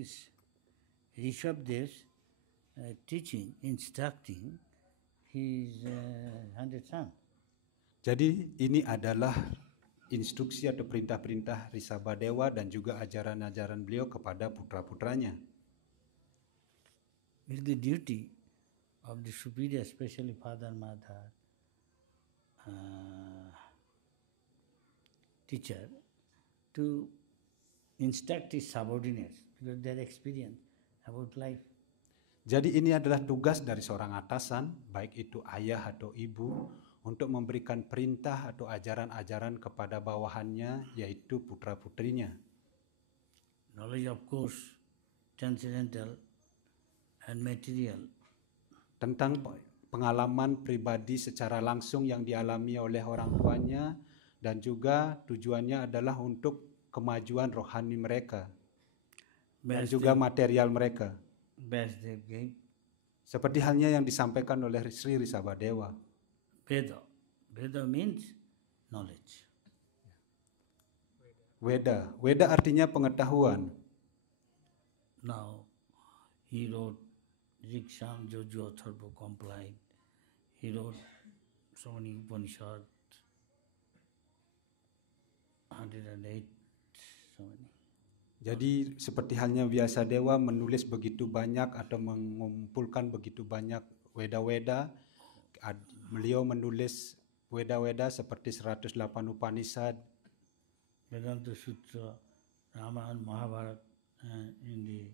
is Rishabdev's teaching, instructing his 100 son. Jadi ini adalah instruksi atau perintah-perintah Risabhadewa dan juga ajaran-ajaran beliau kepada putra-putranya. It is the duty of the superior, especially father, mother, teacher, to instruct his subordinates because they are experienced about life. Jadi ini adalah tugas dari seorang atasan, baik itu ayah atau ibu, untuk memberikan perintah atau ajaran-ajaran kepada bawahannya, yaitu putra-putrinya. Knowledge, of course, transcendental and material. Tentang pengalaman pribadi secara langsung yang dialami oleh orang tuanya, dan juga tujuannya adalah untuk kemajuan rohani mereka dan juga material mereka. Vasudev gave. Seperti halnya yang disampaikan oleh Sri Risabhadewa. Veda. Veda means knowledge. Weda. Weda artinya pengetahuan. Now, he wrote Rig, Sam, Jojo, Atharva complied. He wrote so many Upanishads, 108, so many. Jadi seperti halnya Vyasadeva menulis begitu banyak atau mengumpulkan begitu banyak Weda-Weda, beliau menulis Weda-Weda seperti 108 Upanishad, Vedanta Sutra, Ramayana, Mahabharata, in the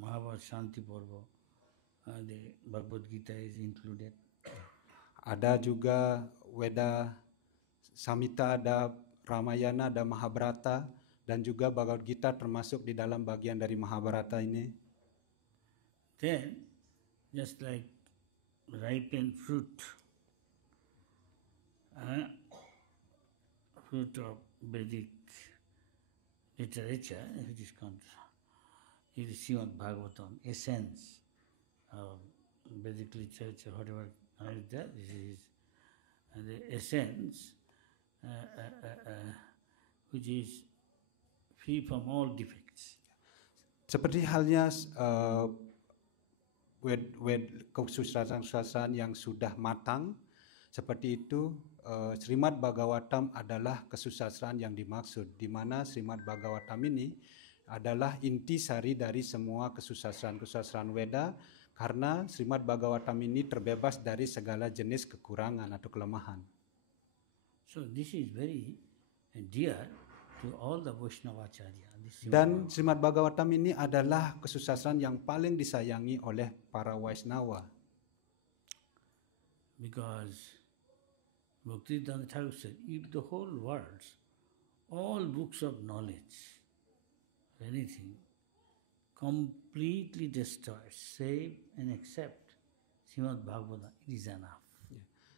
Mahabharata Shanti Parva, the Bhagavad Gita is included. Ada juga Weda Samhita, ada Ramayana, ada Mahabharata, dan juga Bhagavad Gita termasuk di dalam bagian dari Mahabharata ini. Then, just like ripened fruit, fruit of Vedic literature, which is called Srimad Bhagavatam, essence of Vedic literature, whatever is there, this is the essence which is free from all defects. Seperti halnya kesusastraan yang sudah matang, seperti itu Srimad Bhagavatam adalah kesusastraan yang dimaksud, di mana Srimad Bhagavatam ini adalah intisari dari semua kesusastraan Weda, karena Srimad Bhagavatam ini terbebas dari segala jenis kekurangan atau kelemahan. So this is very dear to all the Vaishnava Acharya. Dan Srimad Bhagavatam ini adalah kesusastraan yang paling disayangi oleh para Vaishnava. Because Bhaktivedanta Thakur said, if the whole world, all books of knowledge, anything, completely destroyed, save and accept Srimad Bhagavatam, it is enough.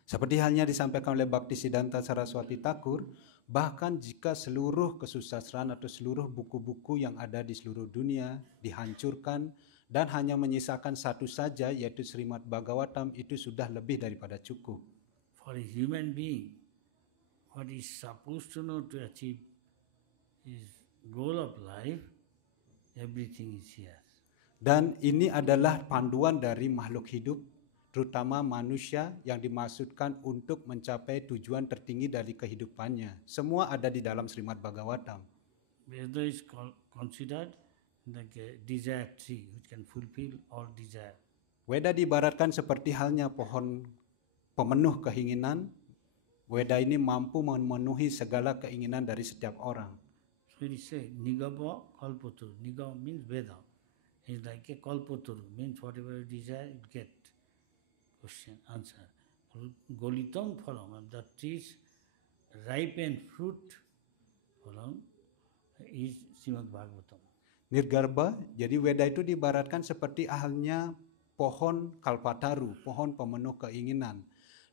Seperti halnya disampaikan oleh Bhaktisiddhanta Saraswati Thakur, bahkan jika seluruh kesusastraan atau seluruh buku-buku yang ada di seluruh dunia dihancurkan dan hanya menyisakan satu saja, yaitu Srimad Bhagavatam, itu sudah lebih daripada cukup. For a human being, what is supposed to know to achieve his goal of life, everything is here. Dan ini adalah panduan dari makhluk hidup, terutama manusia yang dimaksudkan untuk mencapai tujuan tertinggi dari kehidupannya. Semua ada di dalam Srimad Bhagavatam. Veda is considered like a desire tree which can fulfill all desire. Weda diibaratkan seperti halnya pohon pemenuh keinginan. Weda ini mampu memenuhi segala keinginan dari setiap orang. So it is said, Nigava Kalpaturu. Nigava means Veda. It's like a Kalpaturu, means whatever you desire, you get. Question, answer. Golitam phalam, that is ripened fruit phalam is Srimad Bhagavatam. Nirgarbha, jadi Weda itu diibaratkan seperti halnya pohon kalpataru, pohon pemenuh keinginan.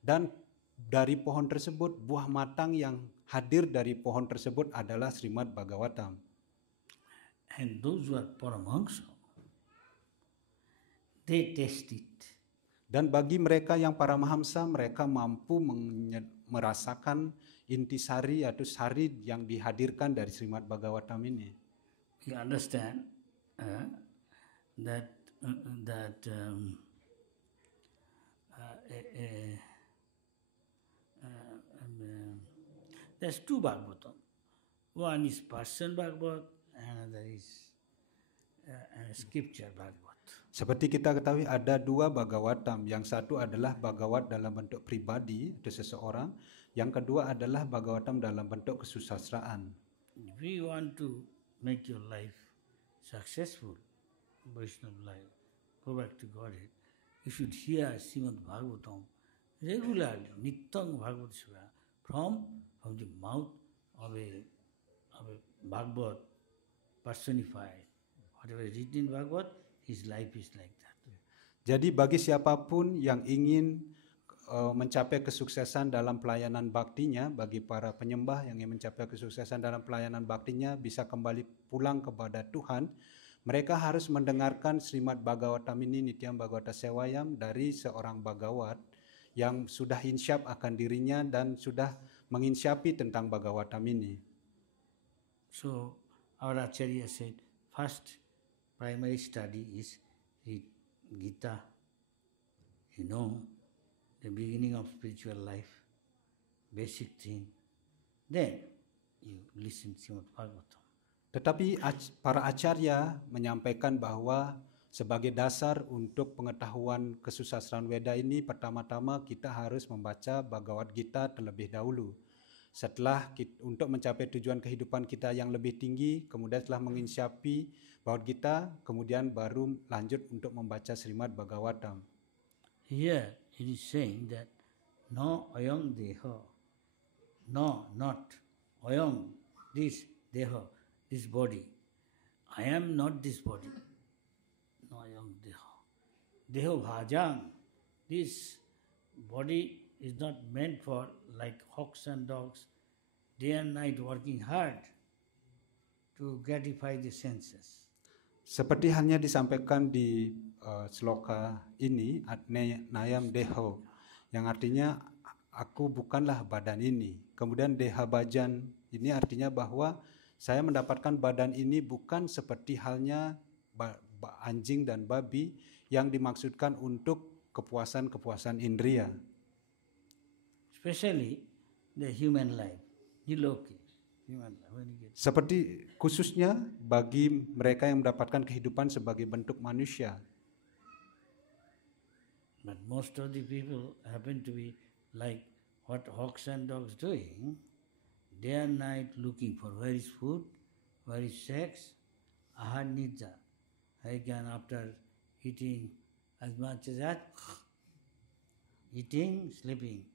Dan dari pohon tersebut, buah matang yang hadir dari pohon tersebut adalah Srimad Bhagavatam. And those who are Paramahamsa, they taste it. Dan bagi mereka yang Paramahamsa, mereka mampu merasakan intisari atau sari yang dihadirkan dari Srimad Bhagavatam ini. You understand that there's two Bhagavatam. One is person Bhagavat, another is scripture Bhagavat. Seperti kita ketahui ada dua Bhagavatam. Yang satu adalah Bhagavat dalam bentuk pribadi atau seseorang. Yang kedua adalah Bhagavatam dalam bentuk kesusastraan. If you want to make your life successful, Vaishnava life, go back to Godhead, you should hear Srimad Bhagavatam regularly, Nityam Bhagavad Seva, from the mouth of a Bhagavat personified. Whatever is written in Bhagavad, his life is like that. Jadi bagi siapapun yang ingin mencapai kesuksesan dalam pelayanan baktinya, bagi para penyembah yang ingin mencapai kesuksesan dalam pelayanan baktinya, bisa kembali pulang kepada Tuhan, mereka harus mendengarkan Srimad Bhagavatam ini, Nityam Bhagavata Sewayam, dari seorang Bhagawat yang sudah insyaf akan dirinya dan sudah menginsyapi tentang Bhagavatam ini. So our Acharya said, first primary study is read Gita, the beginning of spiritual life, basic thing. Then you listen Srimad Bhagavatam. Tetapi para acarya menyampaikan bahwa sebagai dasar untuk pengetahuan kesusastraan Weda ini, pertama-tama kita harus membaca Bhagavad Gita terlebih dahulu. Setelah untuk mencapai tujuan kehidupan kita yang lebih tinggi, kemudian setelah menginsyapi Bhagavad Gita, kemudian baru lanjut untuk membaca Srimad Bhagavatam. Here it is saying that no ayam deha, no, not ayam, this deha, this body. I am not this body. No ayam deha. Deho bhajam, this body is not meant for like hawks and dogs, day and night working hard to gratify the senses. Seperti halnya disampaikan di sloka ini, nayam deho, yang artinya aku bukanlah badan ini. Kemudian deha bajan ini artinya bahwa saya mendapatkan badan ini bukan seperti halnya anjing dan babi yang dimaksudkan untuk kepuasan-kepuasan indria. Especially the human life, niloki, human life. When you get Seperti khususnya bagi mereka yang mendapatkan kehidupan sebagai bentuk manusia. But most of the people happen to be like what hawks and dogs doing, day and night looking for where is food, where is sex, ahar nidra. I can after eating as much as that, eating, sleeping.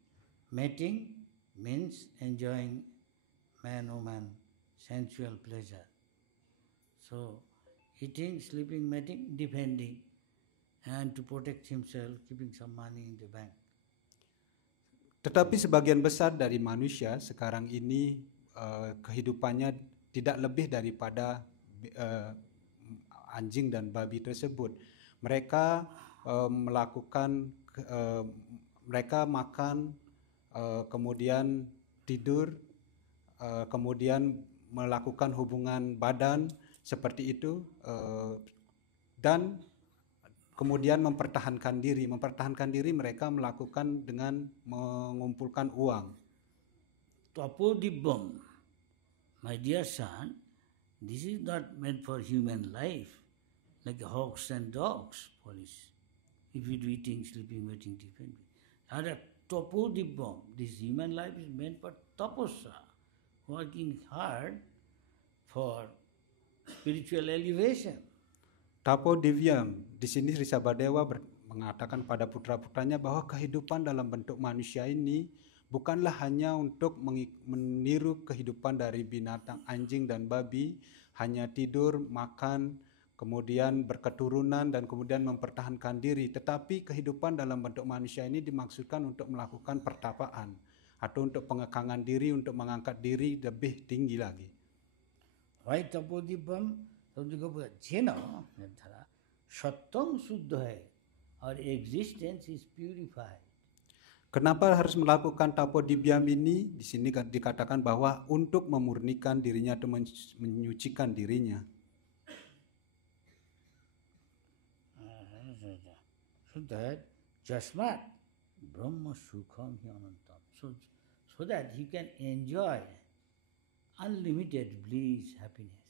Mating means enjoying man-woman sensual pleasure. So, eating, sleeping, mating, defending, and to protect himself, keeping some money in the bank. Tetapi sebagian besar dari manusia sekarang ini kehidupannya tidak lebih daripada anjing dan babi tersebut. Mereka mereka makan, kemudian tidur, kemudian melakukan hubungan badan seperti itu, dan kemudian mempertahankan diri. Mempertahankan diri mereka melakukan dengan mengumpulkan uang. Tapodibbam, my dear son, this is not meant for human life, like hawks and dogs, police. If you do eating, sleeping, waiting, defending. Other tapodibbam, this human life is meant for tapasya, working hard for spiritual elevation. Tapo Divyam, di sini Sri Sabadewa mengatakan pada putra-putranya bahwa kehidupan dalam bentuk manusia ini bukanlah hanya untuk meniru kehidupan dari binatang anjing dan babi, hanya tidur, makan, kemudian berketurunan dan kemudian mempertahankan diri. Tetapi kehidupan dalam bentuk manusia ini dimaksudkan untuk melakukan pertapaan atau untuk pengekangan diri, untuk mengangkat diri lebih tinggi lagi. Why tapodibbam? Sattam suddha hai, our existence is purified. Kenapa harus melakukan tapodibyam ini? Di sini dikatakan bahwa untuk memurnikan dirinya atau menyucikan dirinya. So that Jasmat Brahma Sukham Hi Anantam. So that he can enjoy unlimited bliss, happiness.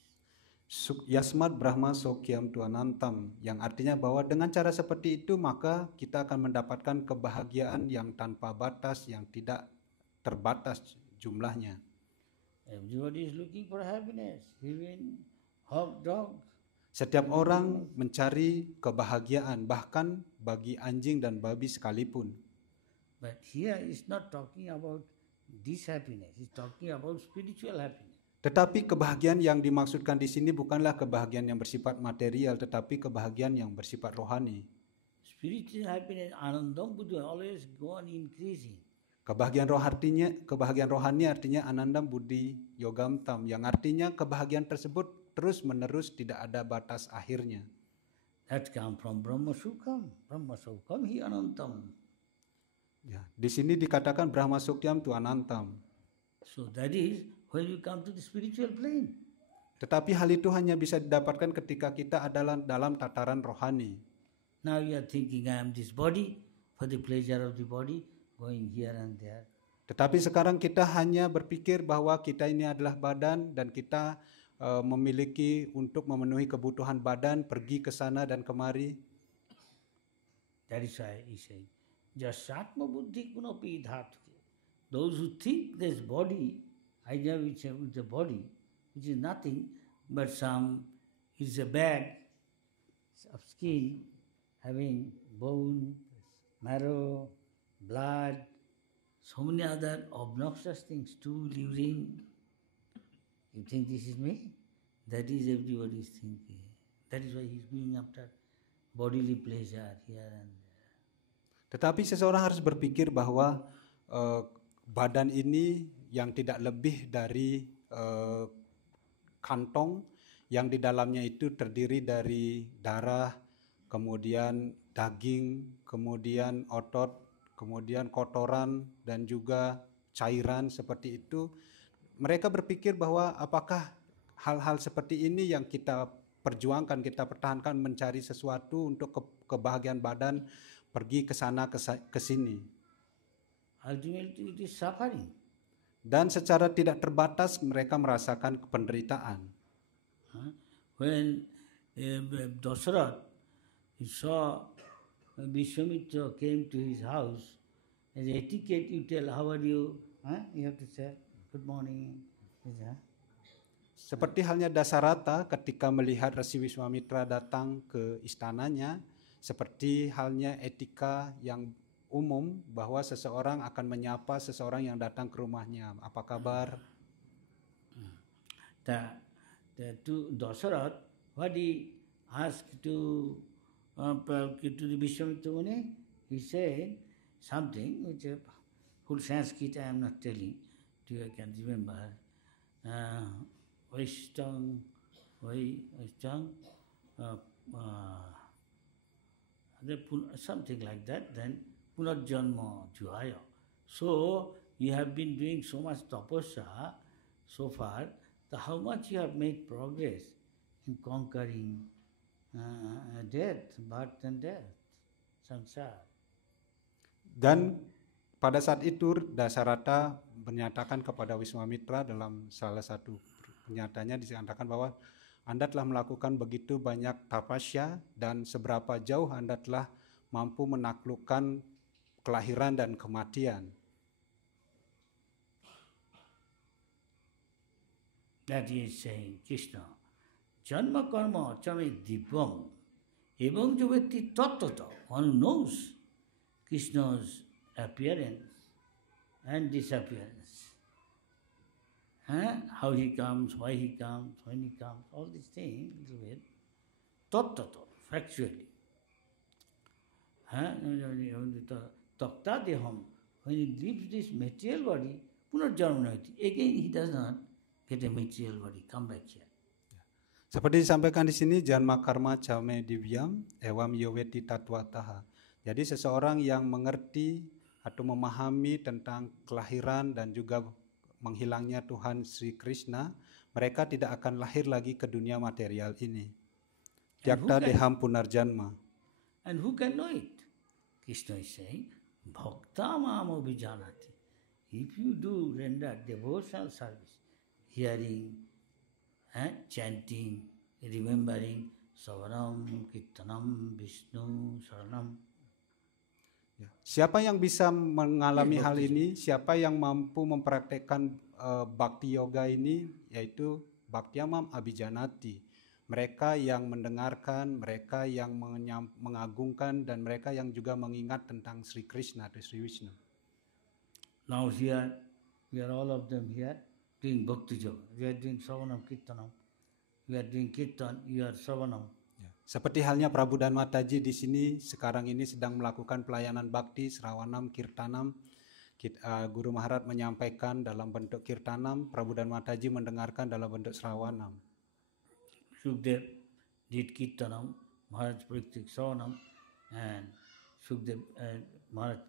Yasmat Brahma Sokyam Tuanantam, yang artinya bahwa dengan cara seperti itu maka kita akan mendapatkan kebahagiaan yang tanpa batas, yang tidak terbatas jumlahnya. Everybody is looking for happiness, even hog dog. Setiap orang mencari kebahagiaan, bahkan bagi anjing dan babi sekalipun. But here is not talking about this happiness, it's talking about spiritual happiness. Tetapi kebahagiaan yang dimaksudkan di sini bukanlah kebahagiaan yang bersifat material, tetapi kebahagiaan yang bersifat rohani. Spiritual happiness, anandam buddha, always go on increasing. Kebahagiaan rohani artinya anandam buddhi yogam tam, yang artinya kebahagiaan tersebut terus menerus, tidak ada batas akhirnya. That come from Brahma Sukham hi anantam. Ya, di sini dikatakan Brahma Sukyam tu anantam. So that is when you come to the spiritual plane. Tetapi hal itu hanya bisa didapatkan ketika kita adalah dalam tataran rohani. Now you are thinking, I am this body, for the pleasure of the body, going here and there. Tetapi sekarang kita hanya berpikir bahwa kita ini adalah badan dan kita memiliki untuk memenuhi kebutuhan badan, pergi ke sana dan kemari. That is why he said, Jasatma buddhi kunapi dhatuke. Those who think this body, idea with the body, which is nothing but is a bag of skin having bone, marrow, blood, so many other obnoxious things, stool, urine. You think this is me? That is everybody is thinking. That is why he is going after bodily pleasure here and there. Tetapi seseorang harus berpikir bahwa badan ini yang tidak lebih dari kantong yang di dalamnya itu terdiri dari darah, kemudian daging, kemudian otot, kemudian kotoran dan juga cairan seperti itu. Mereka berpikir bahwa apakah hal-hal seperti ini yang kita perjuangkan, kita pertahankan, mencari sesuatu untuk kebahagiaan badan, pergi ke sana ke sini. Ultimately it is suffering. Dan secara tidak terbatas mereka merasakan penderitaan. When Dasarath, he saw Vishwamitra came to his house, as etiquette you tell, how are you? You have to say, good morning. Seperti halnya Dasarata ketika melihat Resi Wiswamitra datang ke istananya, seperti halnya etika yang umum bahwa seseorang akan menyapa seseorang yang datang ke rumahnya. Apa kabar? To Dasarath, what he asked to the Vishwamitra Muni, he said something which full Sanskrit I am not telling to you, I can remember. Vaishtang, something like that, then Punarjanma Juhaya. So, you have been doing so much tapasya so far, how much you have made progress in conquering death, birth and death, samsara. Dan pada saat itu Dasarata menyatakan kepada Wiswamitra dalam salah satu pernyataannya dikatakan bahwa Anda telah melakukan begitu banyak tapasya dan seberapa jauh Anda telah mampu menaklukkan kelahiran dan kematian. That is saying Krishna, Janma karma chame dibam, ebang joveti tattata, one knows Krishna's appearance and disappearance. How he comes, why he comes, when he comes, all these things, tattata, factually. Takta deham, when he leaves this material body, punarjanmanati, again he does not get a material body, come back here. Seperti disampaikan di sini, janma karma came divyam ewam yoweti tatwataha. Jadi seseorang yang mengerti atau memahami tentang kelahiran dan juga menghilangnya Tuhan Sri Krishna, mereka tidak akan lahir lagi ke dunia material ini. Tyakta deham punarjanma. And who can know it? Krishna is saying, Bhakta mam abhijanati. If you do render devotional service, hearing, chanting, remembering, Savanam, Kirtanam, Vishnu, Saranam. Siapa yang bisa mengalami hal ini, siapa yang mampu mempraktekkan bhakti yoga ini, yaitu Bhaktyamam Abhijanati. Mereka yang mendengarkan, mereka yang mengagungkan, dan mereka yang juga mengingat tentang Sri Krishna atau Sri Vishnu. Now here, we are all of them here doing bhakti yoga. We are doing Savanam, Kirtanam. We are doing Kirtan, you are Savanam. Seperti halnya Prabu dan Mataji di sini sekarang ini sedang melakukan pelayanan bakti, Srawanam, Kirtanam. Guru Maharaj menyampaikan dalam bentuk Kirtanam, Prabu dan Mataji mendengarkan dalam bentuk Srawanam. Shukdev did Kirtanam, Maharaj predicted Savanam, and Shukdev Maharaj,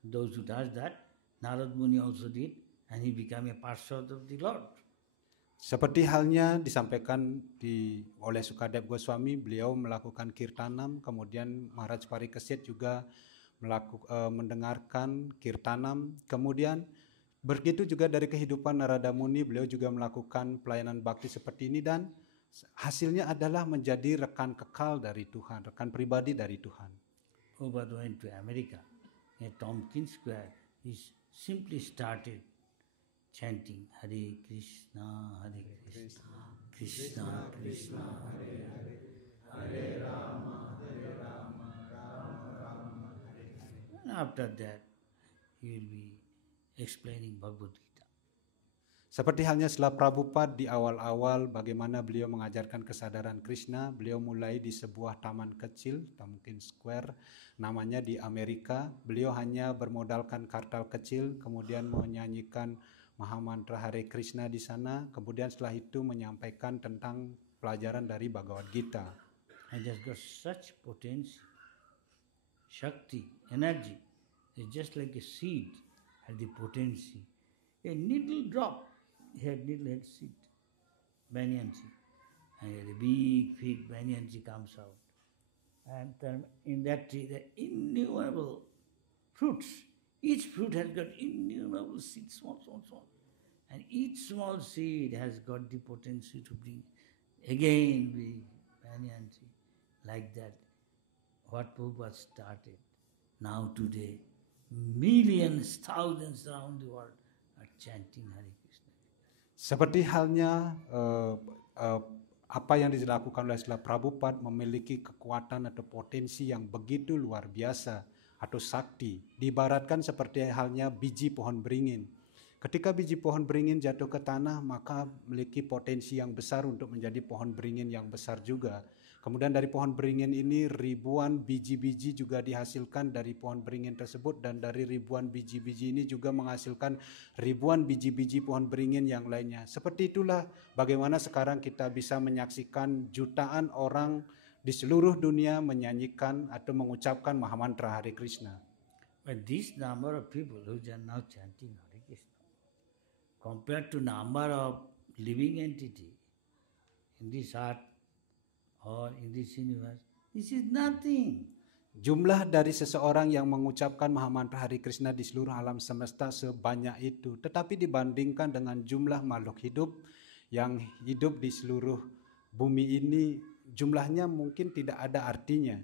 those who does that, Narad Muni also did, and he became a parshad of the Lord. Seperti halnya disampaikan oleh Sukadev Goswami, beliau melakukan Kirtanam, kemudian Maharaj Parikesit juga mendengarkan Kirtanam, kemudian begitu juga dari kehidupan Narada Muni, beliau juga melakukan pelayanan bakti seperti ini, dan hasilnya adalah menjadi rekan kekal dari Tuhan, rekan pribadi dari Tuhan. Prabhupada went to America, at Tompkins Square, he simply started chanting Hare Krishna, Krishna Krishna, Hare Hare, Hare Rama, Rama Rama, Hare Hare. And after that, he will be explaining Bhagavad Gita. Seperti halnya setelah Prabhupada di awal-awal bagaimana beliau mengajarkan kesadaran Krishna, beliau mulai di sebuah taman kecil, mungkin square, namanya di Amerika. Beliau hanya bermodalkan kartal kecil, kemudian menyanyikan Mahamantra Hare Krishna di sana, kemudian setelah itu menyampaikan tentang pelajaran dari Bhagavad Gita. And has got such potency, Shakti, energy. It's just like a seed has the potency. A needle drop, needle head seed, banyan tree. And a big banyan tree comes out. And then in that tree there are innumerable fruits. Each fruit has got innumerable seeds, small. And each small seed has got the potency to bring again big banyan tree. Like that, what Prabhupada started. Now today, millions, thousands around the world are chanting Hare Krishna. Seperti halnya apa yang dilakukan oleh Srila Prabhupada memiliki kekuatan atau potensi yang begitu luar biasa atau sakti, diibaratkan seperti halnya biji pohon beringin. Ketika biji pohon beringin jatuh ke tanah, maka memiliki potensi yang besar untuk menjadi pohon beringin yang besar juga. Kemudian dari pohon beringin ini ribuan biji-biji juga dihasilkan dari pohon beringin tersebut, dan dari ribuan biji-biji ini juga menghasilkan ribuan biji-biji pohon beringin yang lainnya. Seperti itulah bagaimana sekarang kita bisa menyaksikan jutaan orang di seluruh dunia menyanyikan atau mengucapkan Mahamantra Hare Krishna. But this number of people who are now chanting Hare Krishna, compared to number of living entity in this earth or in this universe, this is nothing. Jumlah dari seseorang yang mengucapkan Mahamantra Hare Krishna di seluruh alam semesta sebanyak itu, tetapi dibandingkan dengan jumlah makhluk hidup yang hidup di seluruh bumi ini, jumlahnya mungkin tidak ada artinya.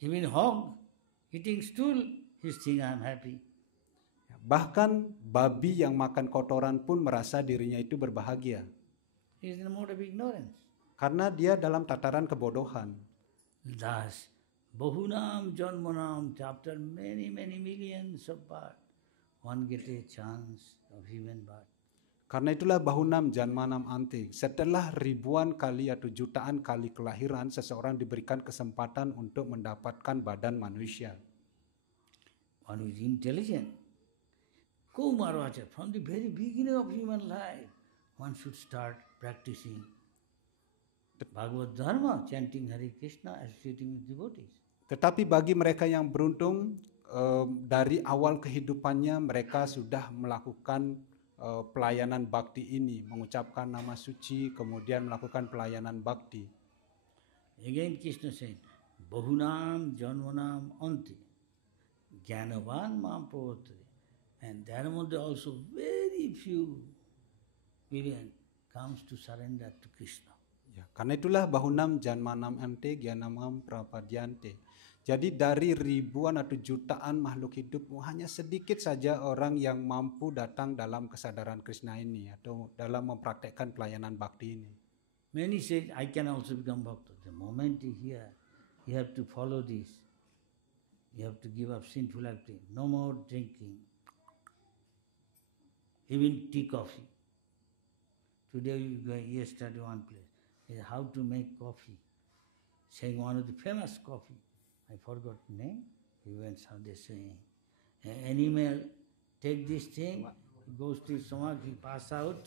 Even hog eating stool, he's thinking I'm happy. Bahkan babi yang makan kotoran pun merasa dirinya itu berbahagia. He is in a mode of ignorance. Karena dia dalam tataran kebodohan. Thus, Bahunam Janmanam, after many millions of birth, one get a chance of human birth. Karena itulah Bahunam Janmanam Ante. Setelah ribuan kali atau jutaan kali kelahiran, seseorang diberikan kesempatan untuk mendapatkan badan manusia. One who is intelligent. Kumaraja, from the very beginning of human life, one should start practicing Bhagavad Dharma, chanting Hare Krishna, associating with devotees. Tetapi bagi mereka yang beruntung, dari awal kehidupannya mereka sudah melakukan pelayanan bakti ini, mengucapkan nama suci, kemudian melakukan pelayanan bakti. Again Krishna said, Bahunam Janmanam Anti, Jnanavan Mam Pravarte. And there also very few million comes to surrender to Krishna. Ya, karena itulah bahunam janmanam ante gyanamam prapadyante. Jadi dari ribuan atau jutaan makhluk hidup hanya sedikit saja orang yang mampu datang dalam kesadaran Krishna ini atau dalam mempraktekkan pelayanan bakti ini. Many say, I can also become bhakta. The moment you hear, you have to follow this. You have to give up sinful activity. No more drinking. Even tea, coffee. Today you go yesterday one place. How to make coffee. Saying one of the famous coffee. I forgot the name. He went how they saying. An animal take this thing, goes to his stomach, he pass out.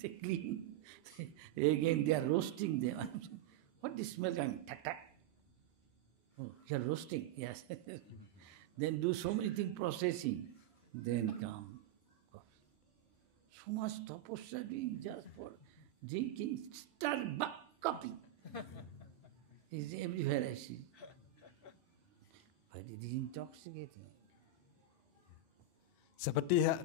They clean. Again they are roasting them. What this smell coming? Tak tak. Oh, you are roasting, yes. Then do so many things processing. Then come coffee. So much tapasya doing just for drinking Starbucks coffee. It's everywhere I see. But it is intoxicating.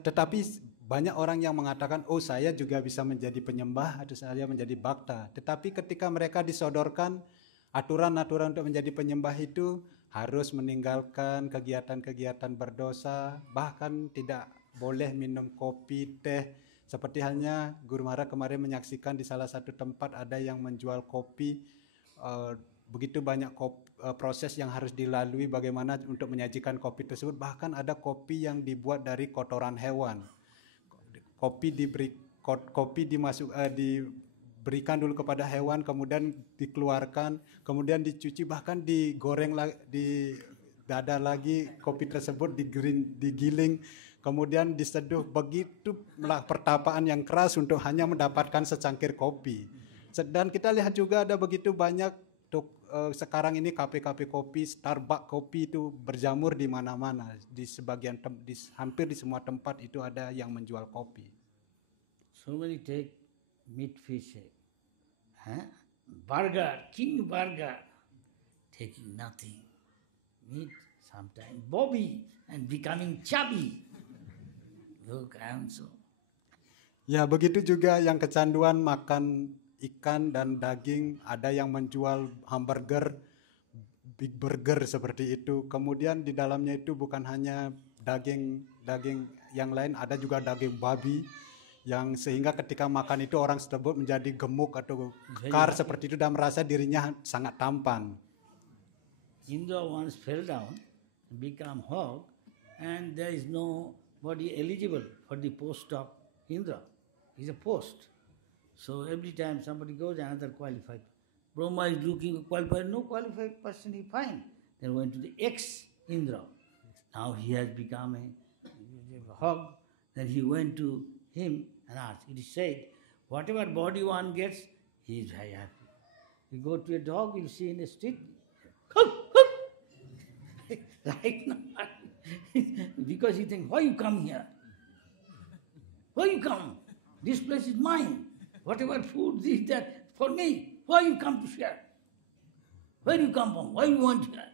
Tetapi banyak orang yang mengatakan, oh saya juga bisa menjadi penyembah atau saya menjadi bhakta. Tetapi ketika mereka disodorkan aturan-aturan untuk menjadi penyembah itu harus meninggalkan kegiatan-kegiatan berdosa, bahkan tidak boleh minum kopi, teh. Seperti halnya Guru Maharaj kemarin menyaksikan di salah satu tempat ada yang menjual kopi, begitu banyak proses yang harus dilalui bagaimana untuk menyajikan kopi tersebut. Bahkan ada kopi yang dibuat dari kotoran hewan. Diberikan dulu kepada hewan, kemudian dikeluarkan, kemudian dicuci, bahkan digoreng, didada lagi kopi tersebut, digiling, kemudian diseduh. Begitulah pertapaan yang keras untuk hanya mendapatkan secangkir kopi. Dan kita lihat juga ada begitu banyak sekarang ini kafe-kafe kopi, Starbucks kopi itu berjamur di mana-mana. Hampir di semua tempat itu ada yang menjual kopi. So many take meat, fish, burger, king burger, taking nothing. Meat, sometimes bobby, and becoming chubby. Look, I am so. Ya, begitu juga yang kecanduan makan ikan dan daging, ada yang menjual hamburger, big burger seperti itu. Kemudian di dalamnya itu bukan hanya daging yang lain, ada juga daging babi, yang sehingga ketika makan itu orang tersebut menjadi gemuk atau kekar seperti itu dan merasa dirinya sangat tampan. Indra once fell down, become hog, and there is nobody eligible for the post of Indra. It's a post. So every time somebody goes, another qualified. Brahma is looking qualified, no qualified person he find. Then went to the ex-Indra. Now he has become a hog. Then he went to him and asked. It is said, whatever body one gets, he is very happy. You go to a dog, you see in the street, right now, because he thinks, why you come here? Why you come? This place is mine. Whatever food, this, that, for me. Why you come to share? Where you come from? Why you want to share?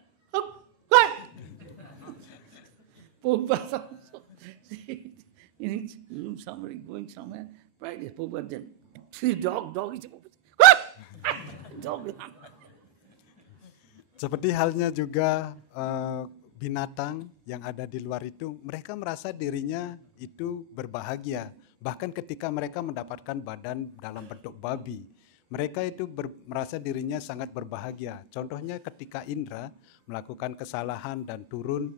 Prabhupada also, in his room, somebody going somewhere, Friday, Prabhupada then, see dog is dog. Seperti halnya juga binatang yang ada di luar itu, mereka merasa dirinya itu berbahagia. Bahkan ketika mereka mendapatkan badan dalam bentuk babi, mereka itu merasa dirinya sangat berbahagia. Contohnya ketika Indra melakukan kesalahan dan turun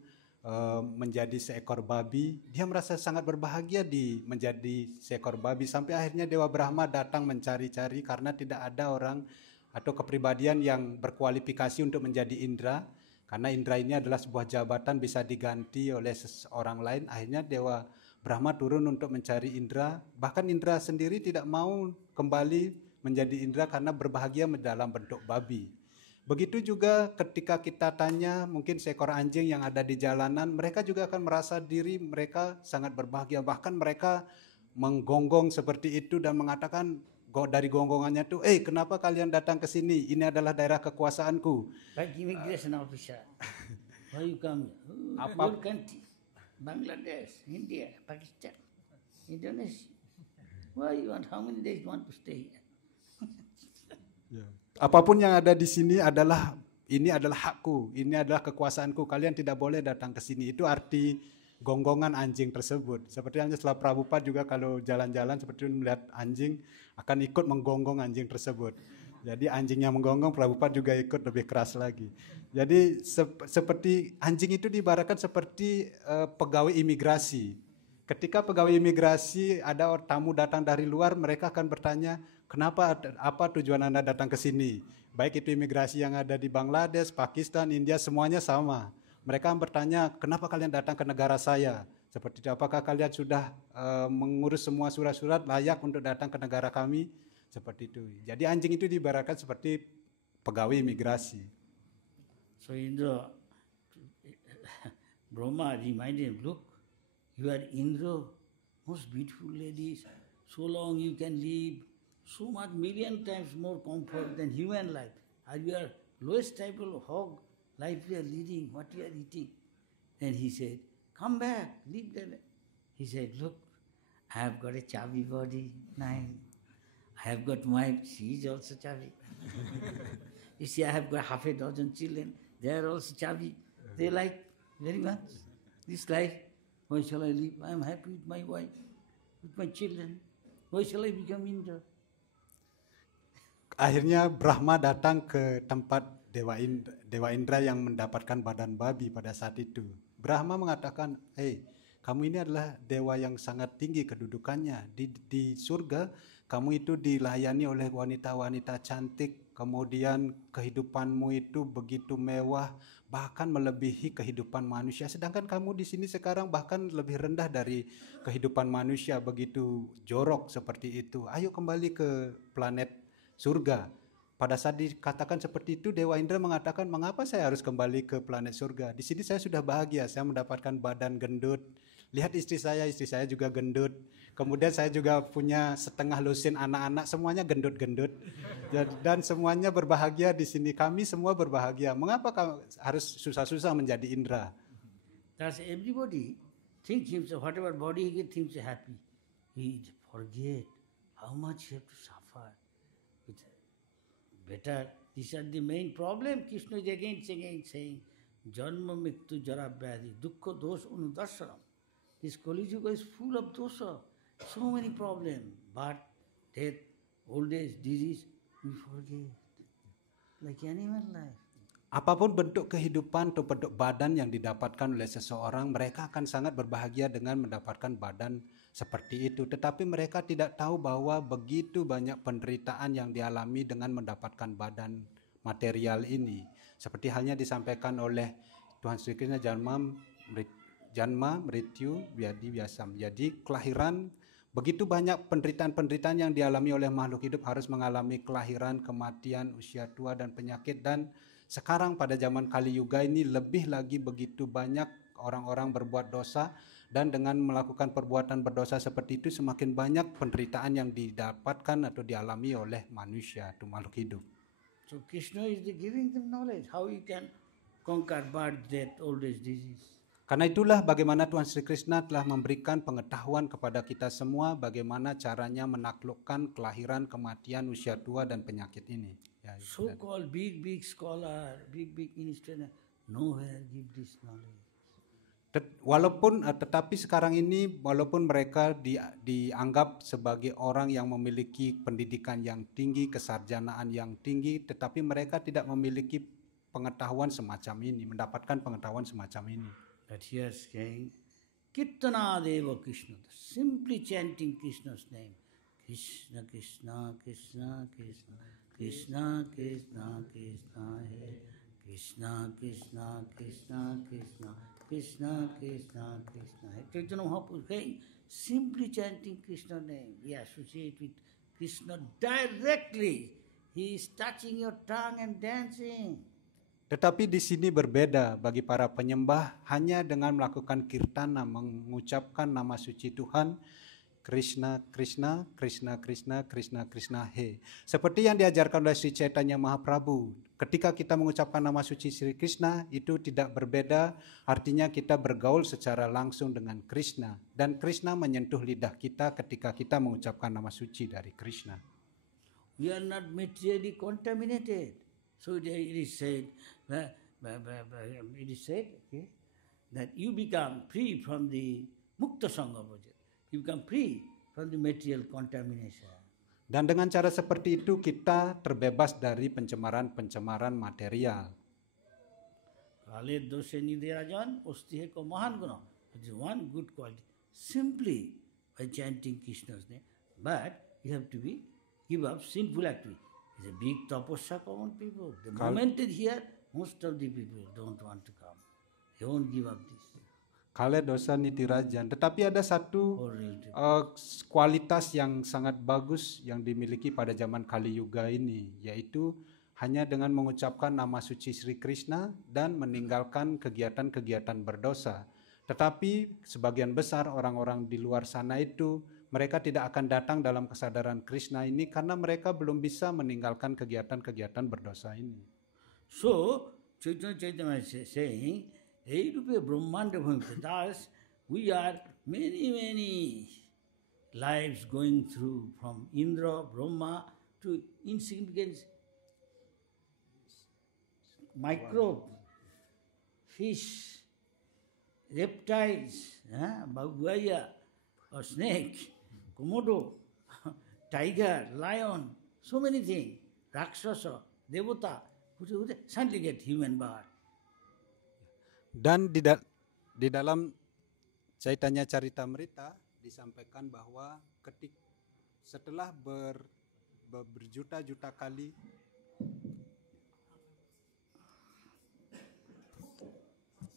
menjadi seekor babi, dia merasa sangat berbahagia menjadi seekor babi. Sampai akhirnya Dewa Brahma datang mencari-cari karena tidak ada orang atau kepribadian yang berkualifikasi untuk menjadi Indra. Karena Indra ini adalah sebuah jabatan bisa diganti oleh seseorang lain. Akhirnya Dewa Brahma turun untuk mencari Indra. Bahkan Indra sendiri tidak mau kembali menjadi Indra karena berbahagia dalam bentuk babi. Begitu juga ketika kita tanya mungkin seekor anjing yang ada di jalanan, mereka juga akan merasa diri mereka sangat berbahagia. Bahkan mereka menggonggong seperti itu dan mengatakan, dari gonggongannya tuh, kenapa kalian datang ke sini? Ini adalah daerah kekuasaanku. Like immigration officer. Why you come? Oh, Apa- your country. Bangladesh, India, Pakistan, Indonesia. Why you want? How many days you want to stay here? Apapun yang ada di sini ini adalah hakku, ini adalah kekuasaanku. Kalian tidak boleh datang ke sini. Itu arti gonggongan anjing tersebut. Seperti halnya setelah Prabhupada juga kalau jalan-jalan seperti itu melihat anjing akan ikut menggonggong anjing tersebut. Jadi anjing yang menggonggong, Prabhupada juga ikut lebih keras lagi. Jadi seperti anjing itu diibaratkan seperti pegawai imigrasi. Ketika pegawai imigrasi ada tamu datang dari luar, mereka akan bertanya, apa tujuan Anda datang ke sini? Baik itu imigrasi yang ada di Bangladesh, Pakistan, India, semuanya sama. Mereka bertanya, kenapa kalian datang ke negara saya? Seperti itu, apakah kalian sudah mengurus semua surat-surat layak untuk datang ke negara kami? Seperti itu. Jadi anjing itu diibaratkan seperti pegawai imigrasi. So Indra, Brahma reminded him, look, you are Indra, most beautiful ladies, so long you can live, so much million times more comfort than human life. Are you are lowest type of hog life you are leading, what you are eating? Then he said, come back, leave that. He said, look, I have got a chubby body, nice. I have got wife, she is also chubby. You see, I have got half a dozen children, they are also chubby. They like very much this life. Why shall I live? I am happy with my wife, with my children. Why shall I become Indra? Akhirnya Brahma datang ke tempat Dewa Indra yang mendapatkan badan babi pada saat itu. Brahma mengatakan, kamu ini adalah dewa yang sangat tinggi kedudukannya. Di surga, kamu itu dilayani oleh wanita-wanita cantik, kemudian kehidupanmu itu begitu mewah, bahkan melebihi kehidupan manusia. Sedangkan kamu di sini sekarang bahkan lebih rendah dari kehidupan manusia, begitu jorok seperti itu. Ayo kembali ke planet surga. Pada saat dikatakan seperti itu, Dewa Indra mengatakan, mengapa saya harus kembali ke planet surga? Di sini saya sudah bahagia, saya mendapatkan badan gendut. Lihat istri saya juga gendut. Kemudian saya juga punya setengah lusin anak-anak, semuanya gendut-gendut. Dan semuanya berbahagia di sini. Kami semua berbahagia. Mengapa kamu harus susah-susah menjadi Indra? That's everybody thinks himself, whatever body he gets, thinks happy. He forget how much he have to suffer. It's better. These are the main problem. Krishna is again saying, Janma Mrityu Jara Vyadhi, Dukkha Dosa Anudarsanam. This Kali Yuga is full of dosa. So many problems. Birth, death, old age, disease, we forget. Like animal life. Apapun bentuk kehidupan atau bentuk badan yang didapatkan oleh seseorang, mereka akan sangat berbahagia dengan mendapatkan badan seperti itu. Tetapi mereka tidak tahu bahwa begitu banyak penderitaan yang dialami dengan mendapatkan badan material ini. Seperti halnya disampaikan oleh Tuhan Sri Krishna, Janma, Mrityu, Vyadi, Vyasam. Jadi kelahiran, begitu banyak penderitaan-penderitaan yang dialami oleh makhluk hidup, harus mengalami kelahiran, kematian, usia tua, dan penyakit. Dan sekarang pada zaman Kali Yuga ini lebih lagi begitu banyak orang-orang berbuat dosa, dan dengan melakukan perbuatan berdosa seperti itu semakin banyak penderitaan yang didapatkan atau dialami oleh manusia atau makhluk hidup. So Krishna is giving them knowledge how you can conquer birth, death, old age, disease. Karena itulah bagaimana Tuhan Sri Krishna telah memberikan pengetahuan kepada kita semua bagaimana caranya menaklukkan kelahiran, kematian, usia tua, dan penyakit ini. So-called big scholar, big institution, nowhere give this knowledge. Tetapi sekarang ini walaupun mereka dianggap sebagai orang yang memiliki pendidikan yang tinggi, kesarjanaan yang tinggi, tetapi mereka tidak memiliki pengetahuan semacam ini, mendapatkan pengetahuan semacam ini. That here saying, Kirtana Deva Krishna, simply chanting Krishna's name. Krishna, Krishna, Krishna, Krishna, Krishna, Krishna, Krishna, Krishna, Krishna, Krishna, Krishna, Krishna, Krishna, Krishna. Chaitanya Mahaprabhu saying, simply chanting Krishna's name. He associates with Krishna directly. He is touching your tongue and dancing. Tetapi di sini berbeda bagi para penyembah, hanya dengan melakukan kirtana, mengucapkan nama suci Tuhan, Krishna, Krishna, Krishna, Krishna, Krishna, Krishna, He. Seperti yang diajarkan oleh Sri Chaitanya Mahaprabhu. Ketika kita mengucapkan nama suci Sri Krishna, itu tidak berbeda, artinya kita bergaul secara langsung dengan Krishna. Dan Krishna menyentuh lidah kita ketika kita mengucapkan nama suci dari Krishna. We are not materially contaminated. So it is said, okay, that you become free from the Mukta Sangha Bhajan. You become free from the material contamination. Dan dengan cara seperti itu kita terbebas dari pencemaran-pencemaran material. Kale doshe nidirajan ostihe ko mahan guna. It is one good quality. Simply by chanting Krishna's name. But you have to give up sinful activity. It's a big tapasya common people. The moment they hear, most of the people don't want to come. They won't give up this. Kale dosa nitirajan. Tetapi ada satu kualitas yang sangat bagus yang dimiliki pada zaman Kali Yuga ini, yaitu hanya dengan mengucapkan nama suci Sri Krishna dan meninggalkan kegiatan-kegiatan berdosa. Tetapi sebagian besar orang-orang di luar sana itu, mereka tidak akan datang dalam kesadaran Krishna ini karena mereka belum bisa meninggalkan kegiatan-kegiatan berdosa ini. So, Chaitanya is saying, Eirupe Brahmanda Bhumika. Thus, we are many lives going through from Indra, Brahma to insignificant microbe, fish, reptiles, buaya, or snake, komodo, tiger, lion, so many things, Rakshasa, Devata, who suddenly get human birth. Dan di dalam Chaitanya Charitamrita disampaikan bahwa setelah berjuta-juta kali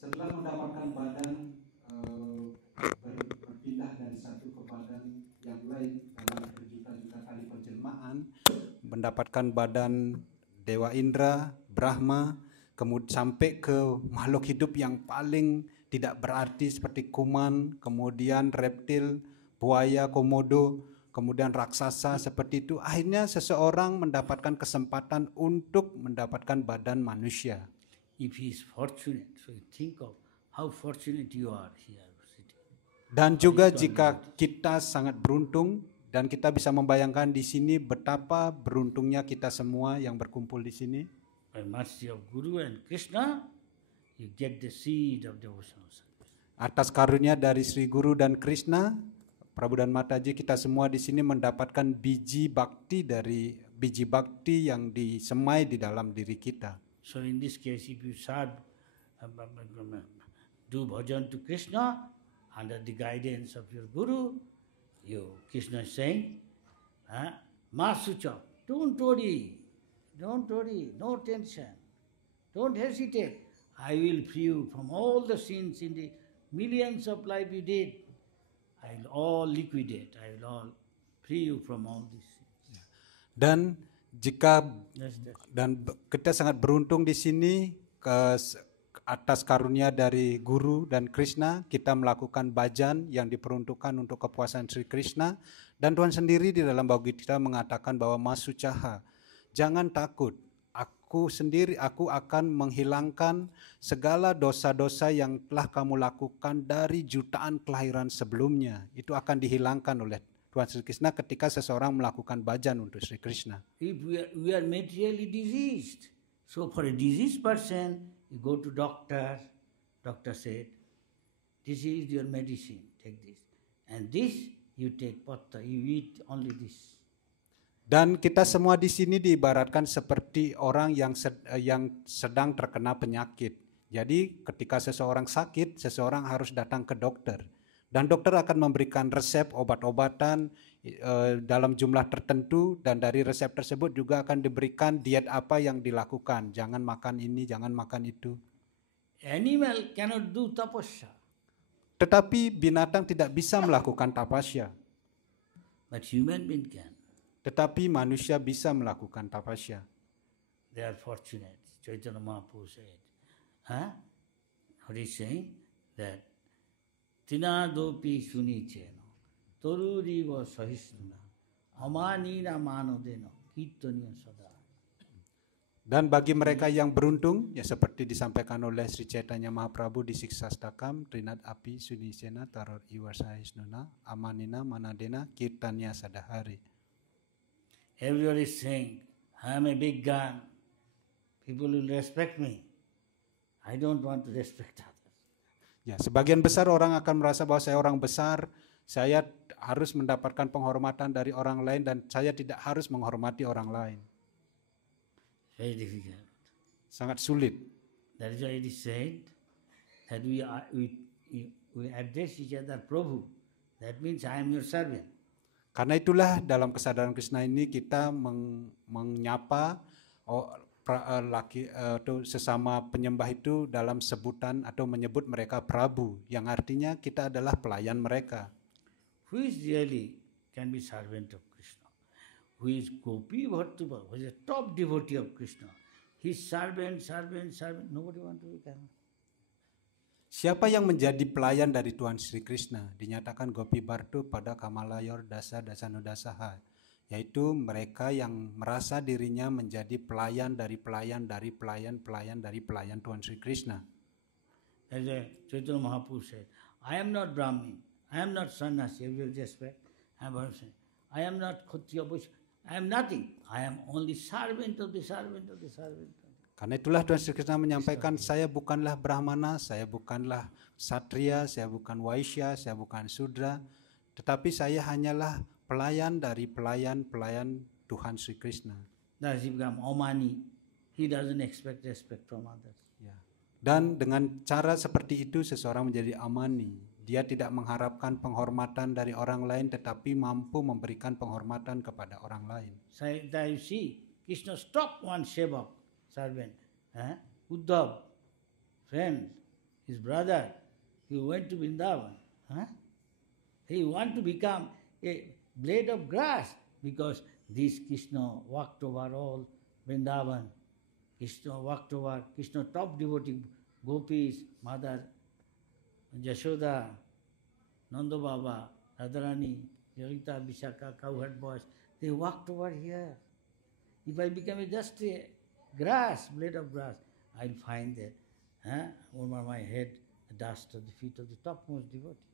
setelah mendapatkan badan berpindah dari satu ke badan yang lain dalam berjuta-juta kali penjelmaan, mendapatkan badan Dewa Indra, Brahma, kemudian sampai ke makhluk hidup yang paling tidak berarti seperti kuman, kemudian reptil, buaya, komodo, kemudian raksasa seperti itu. Akhirnya seseorang mendapatkan kesempatan untuk mendapatkan badan manusia. If he is fortunate, so you think of how fortunate you are here sitting. Dan juga jika kita sangat beruntung dan kita bisa membayangkan di sini betapa beruntungnya kita semua yang berkumpul di sini. By mercy of Guru and Krishna, you get the seed of devotional service. Atas karunia dari Sri Guru dan Krishna, Prabhu dan Mataji, kita semua di sini mendapatkan biji bakti yang disemai di dalam diri kita. So in this case, if you serve, do bhajan to Krishna under the guidance of your Guru, Krishna is saying, Masucha, don't worry, no tension, don't hesitate. I will free you from all the sins in the millions of life you did. I will all liquidate, I will all free you from all these sins. Dan kita sangat beruntung di sini atas karunia dari Guru dan Krishna, kita melakukan bhajan yang diperuntukkan untuk kepuasan Sri Krishna, dan Tuhan sendiri di dalam Bhagavad Gita mengatakan bahwa Masucaha, jangan takut, aku akan menghilangkan segala dosa-dosa yang telah kamu lakukan dari jutaan kelahiran sebelumnya. Itu akan dihilangkan oleh Tuhan Sri Krishna ketika seseorang melakukan bhajan untuk Sri Krishna. If we are materially diseased, so for a diseased person, you go to doctor said, this is your medicine, take this. And this, you take patta, you eat only this. Dan kita semua di sini diibaratkan seperti orang yang sedang terkena penyakit. Jadi ketika seseorang sakit, seseorang harus datang ke dokter. Dan dokter akan memberikan resep obat-obatan dalam jumlah tertentu, dan dari resep tersebut juga akan diberikan diet apa yang dilakukan. Jangan makan ini, jangan makan itu. Animal cannot do tapasya. Tetapi binatang tidak bisa melakukan tapasya. But human being can. Tetapi manusia bisa melakukan tapasya. They are fortunate. Chaitanya Mahaprabhu said. What is saying? That Tinadopi Sunicheno. toruriva sahisnuna amanina manodena kirtaniya sada. Dan bagi mereka yang beruntung, ya seperti disampaikan oleh Sri Chaitanya Mahaprabhu di Siksastakam, Trinat Api Sunisena Taror Iwa Sahisnuna Amanina Manadena Kirtanya Sadahari. Everybody is saying, I am a big gun. People will respect me. I don't want to respect others. Ya, sebagian besar orang akan merasa bahwa saya orang besar, saya harus mendapatkan penghormatan dari orang lain dan saya tidak harus menghormati orang lain. Very difficult. Sangat sulit. That is why it is said that we address each other Prabhu. That means I am your servant. Karena itulah dalam kesadaran Krishna ini kita menyapa sesama penyembah itu dalam sebutan atau menyebut mereka Prabhu, yang artinya kita adalah pelayan mereka. Who is really can be servant of Krishna? Who is Gopi Bhartubha, who is a top devotee of Krishna? His servant. Nobody want to become. Siapa yang menjadi pelayan dari Tuhan Sri Krishna? Dinyatakan Gopi Bhartu pada Kamalayor Dasa Dasanudasaha, yaitu mereka yang merasa dirinya menjadi pelayan dari pelayan Tuhan Sri Krishna. As Chaitanya Mahaprabhu said, I am not Brahmin, I am not sannyasi, every respect. I am not Kshatriya, I am nothing. I am only servant of the servant of the servant. Karena itulah Tuhan Sri Krishna menyampaikan, saya bukanlah Brahmana, saya bukanlah Kshatriya, saya bukan Waisya, saya bukan Sudra, tetapi saya hanyalah pelayan dari pelayan Tuhan Sri Krishna. Thus he become Omani. He doesn't expect respect from others. Ya. Dan dengan cara seperti itu seseorang menjadi amani. Dia tidak mengharapkan penghormatan dari orang lain, tetapi mampu memberikan penghormatan kepada orang lain. So you see, Krishna stopped one Sevak servant, Uddhav, friend, his brother. He went to Vrindavan. He want to become a blade of grass because this Krishna walked over all Vrindavan. Krishna walked over, Krishna top devotee, Gopis, mother, Jashoda, Nanda Baba, Radharani, Lalita, Vishaka, cowherd boys, they walked over here. If I become just a grass, blade of grass, I'll find that over my head the dust of the feet of the topmost devotee.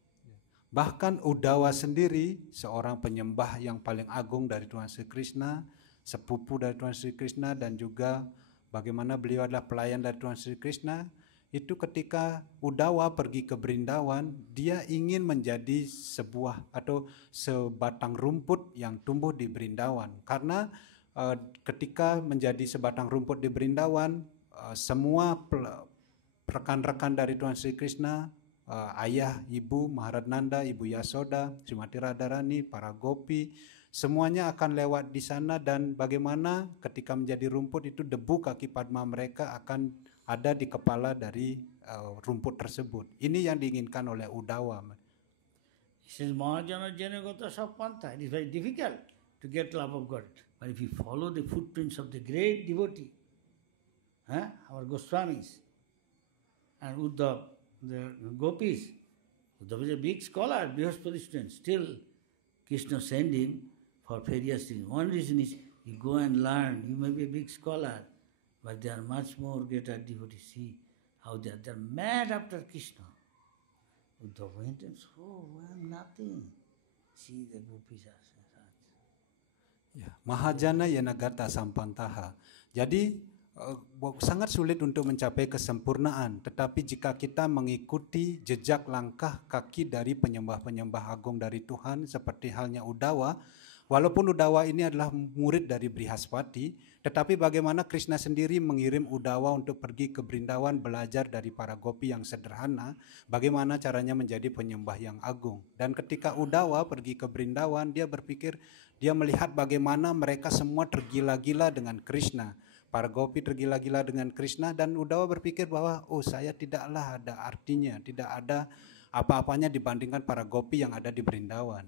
Bahkan Uddhawa sendiri, seorang penyembah yang paling agung dari Tuhan Sri Krishna, sepupu dari Tuhan Sri Krishna, dan juga bagaimana beliau adalah pelayan dari Tuhan Sri Krishna, itu ketika Uddhawa pergi ke Brindawan, dia ingin menjadi sebuah atau sebatang rumput yang tumbuh di Brindawan. Karena ketika menjadi sebatang rumput di Brindawan, semua rekan-rekan dari Tuhan Sri Krishna, ayah, ibu, Maharadnanda, ibu Yasoda, Srimati Radharani, para gopi, semuanya akan lewat di sana, dan bagaimana ketika menjadi rumput itu debu kaki Padma mereka akan ada di kepala dari rumput tersebut. Ini yang diinginkan oleh Uddhawa. He says, Mahajana Janagata Sapanta. It is very difficult to get love of God. But if you follow the footprints of the great devotee, our Goswamis, and Uddhav, the gopis, Uddhav is a big scholar, Brihaspati student. Still, Krishna sent him for various things. One reason is you go and learn. You may be a big scholar, but they are much more greater devotees. See how they are mad after Krishna. Uddhav went and said, oh, I am nothing. See the gopis are such. Ya, Mahajana Yanagata Sampantaha. Jadi sangat sulit untuk mencapai kesempurnaan, tetapi jika kita mengikuti jejak langkah kaki dari penyembah-penyembah agung dari Tuhan seperti halnya Uddhawa, walaupun Uddhawa ini adalah murid dari Brihaspati, tetapi bagaimana Krishna sendiri mengirim Uddhawa untuk pergi ke Brindawan belajar dari para gopi yang sederhana, bagaimana caranya menjadi penyembah yang agung. Dan ketika Uddhawa pergi ke Brindawan, dia berpikir, dia melihat bagaimana mereka semua tergila-gila dengan Krishna. Para gopi tergila-gila dengan Krishna, dan Uddhawa berpikir bahwa saya tidaklah ada artinya, tidak ada apa-apanya dibandingkan para gopi yang ada di Brindawan.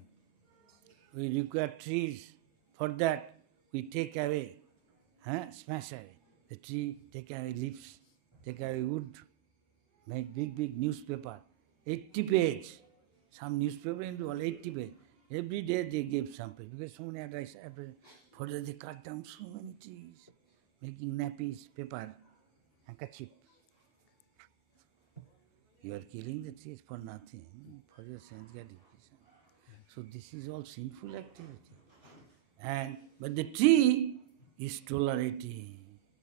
We require trees. For that, we take away, smash away the tree, take away leaves, take away wood, make big newspaper, 80 page. Some newspaper in the world, 80 page. Every day they gave sample because so many advice. Further they cut down so many trees, making nappies, paper, handkerchief. You are killing the trees for nothing, for your sense gratification. So this is all sinful activity. But the tree is tolerating.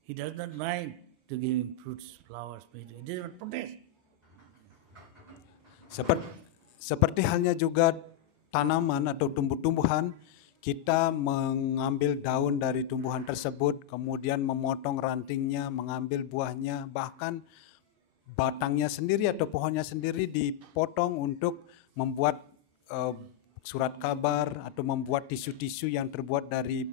He does not mind to give him fruits, flowers, he does not protest. Seperti halnya juga tanaman atau tumbuh-tumbuhan, kita mengambil daun dari tumbuhan tersebut, kemudian memotong rantingnya, mengambil buahnya, bahkan batangnya sendiri atau pohonnya sendiri dipotong untuk membuat surat kabar atau membuat tisu-tisu yang terbuat dari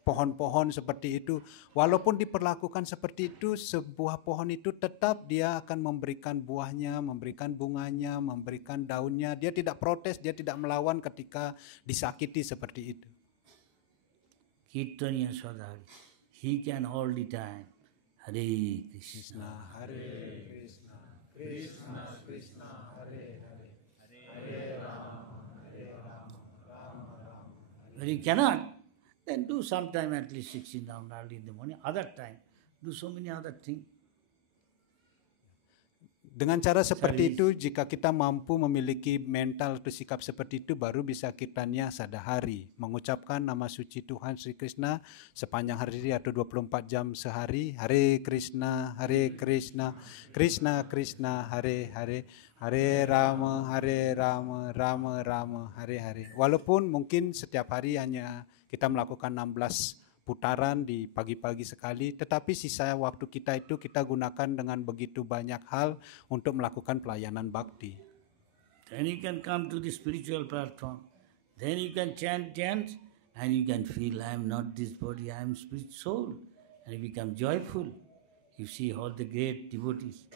pohon-pohon seperti itu. Walaupun diperlakukan seperti itu, sebuah pohon itu tetap dia akan memberikan buahnya, memberikan bunganya, memberikan daunnya. Dia tidak protes, dia tidak melawan ketika disakiti seperti itu. Kirtaniya Sadhari, he can all the time. Hare Krishna, Hare Krishna, Krishna Krishna, Hare Hare, Hare Rama, Rama Rama. But he cannot. Then do sometime at least 16 down early in the morning. Other time, do so many other things. Dengan cara seperti itu, jika kita mampu memiliki mental atau sikap seperti itu, baru bisa kirtania sadahari, mengucapkan nama suci Tuhan Sri Krishna sepanjang hari atau 24 jam sehari. Hare Krishna, Krishna Krishna, Hare Hare, Hare Rama, Rama Rama, Hare Hare. Walaupun mungkin setiap hari hanya kita melakukan 16 putaran di pagi-pagi sekali, tetapi sisa waktu kita itu kita gunakan dengan begitu banyak hal untuk melakukan pelayanan bakti. Then you can come to the spiritual platform. Then you can chant, and you can feel I am not this body, I am spirit soul. And you become joyful. You see all the great devotees.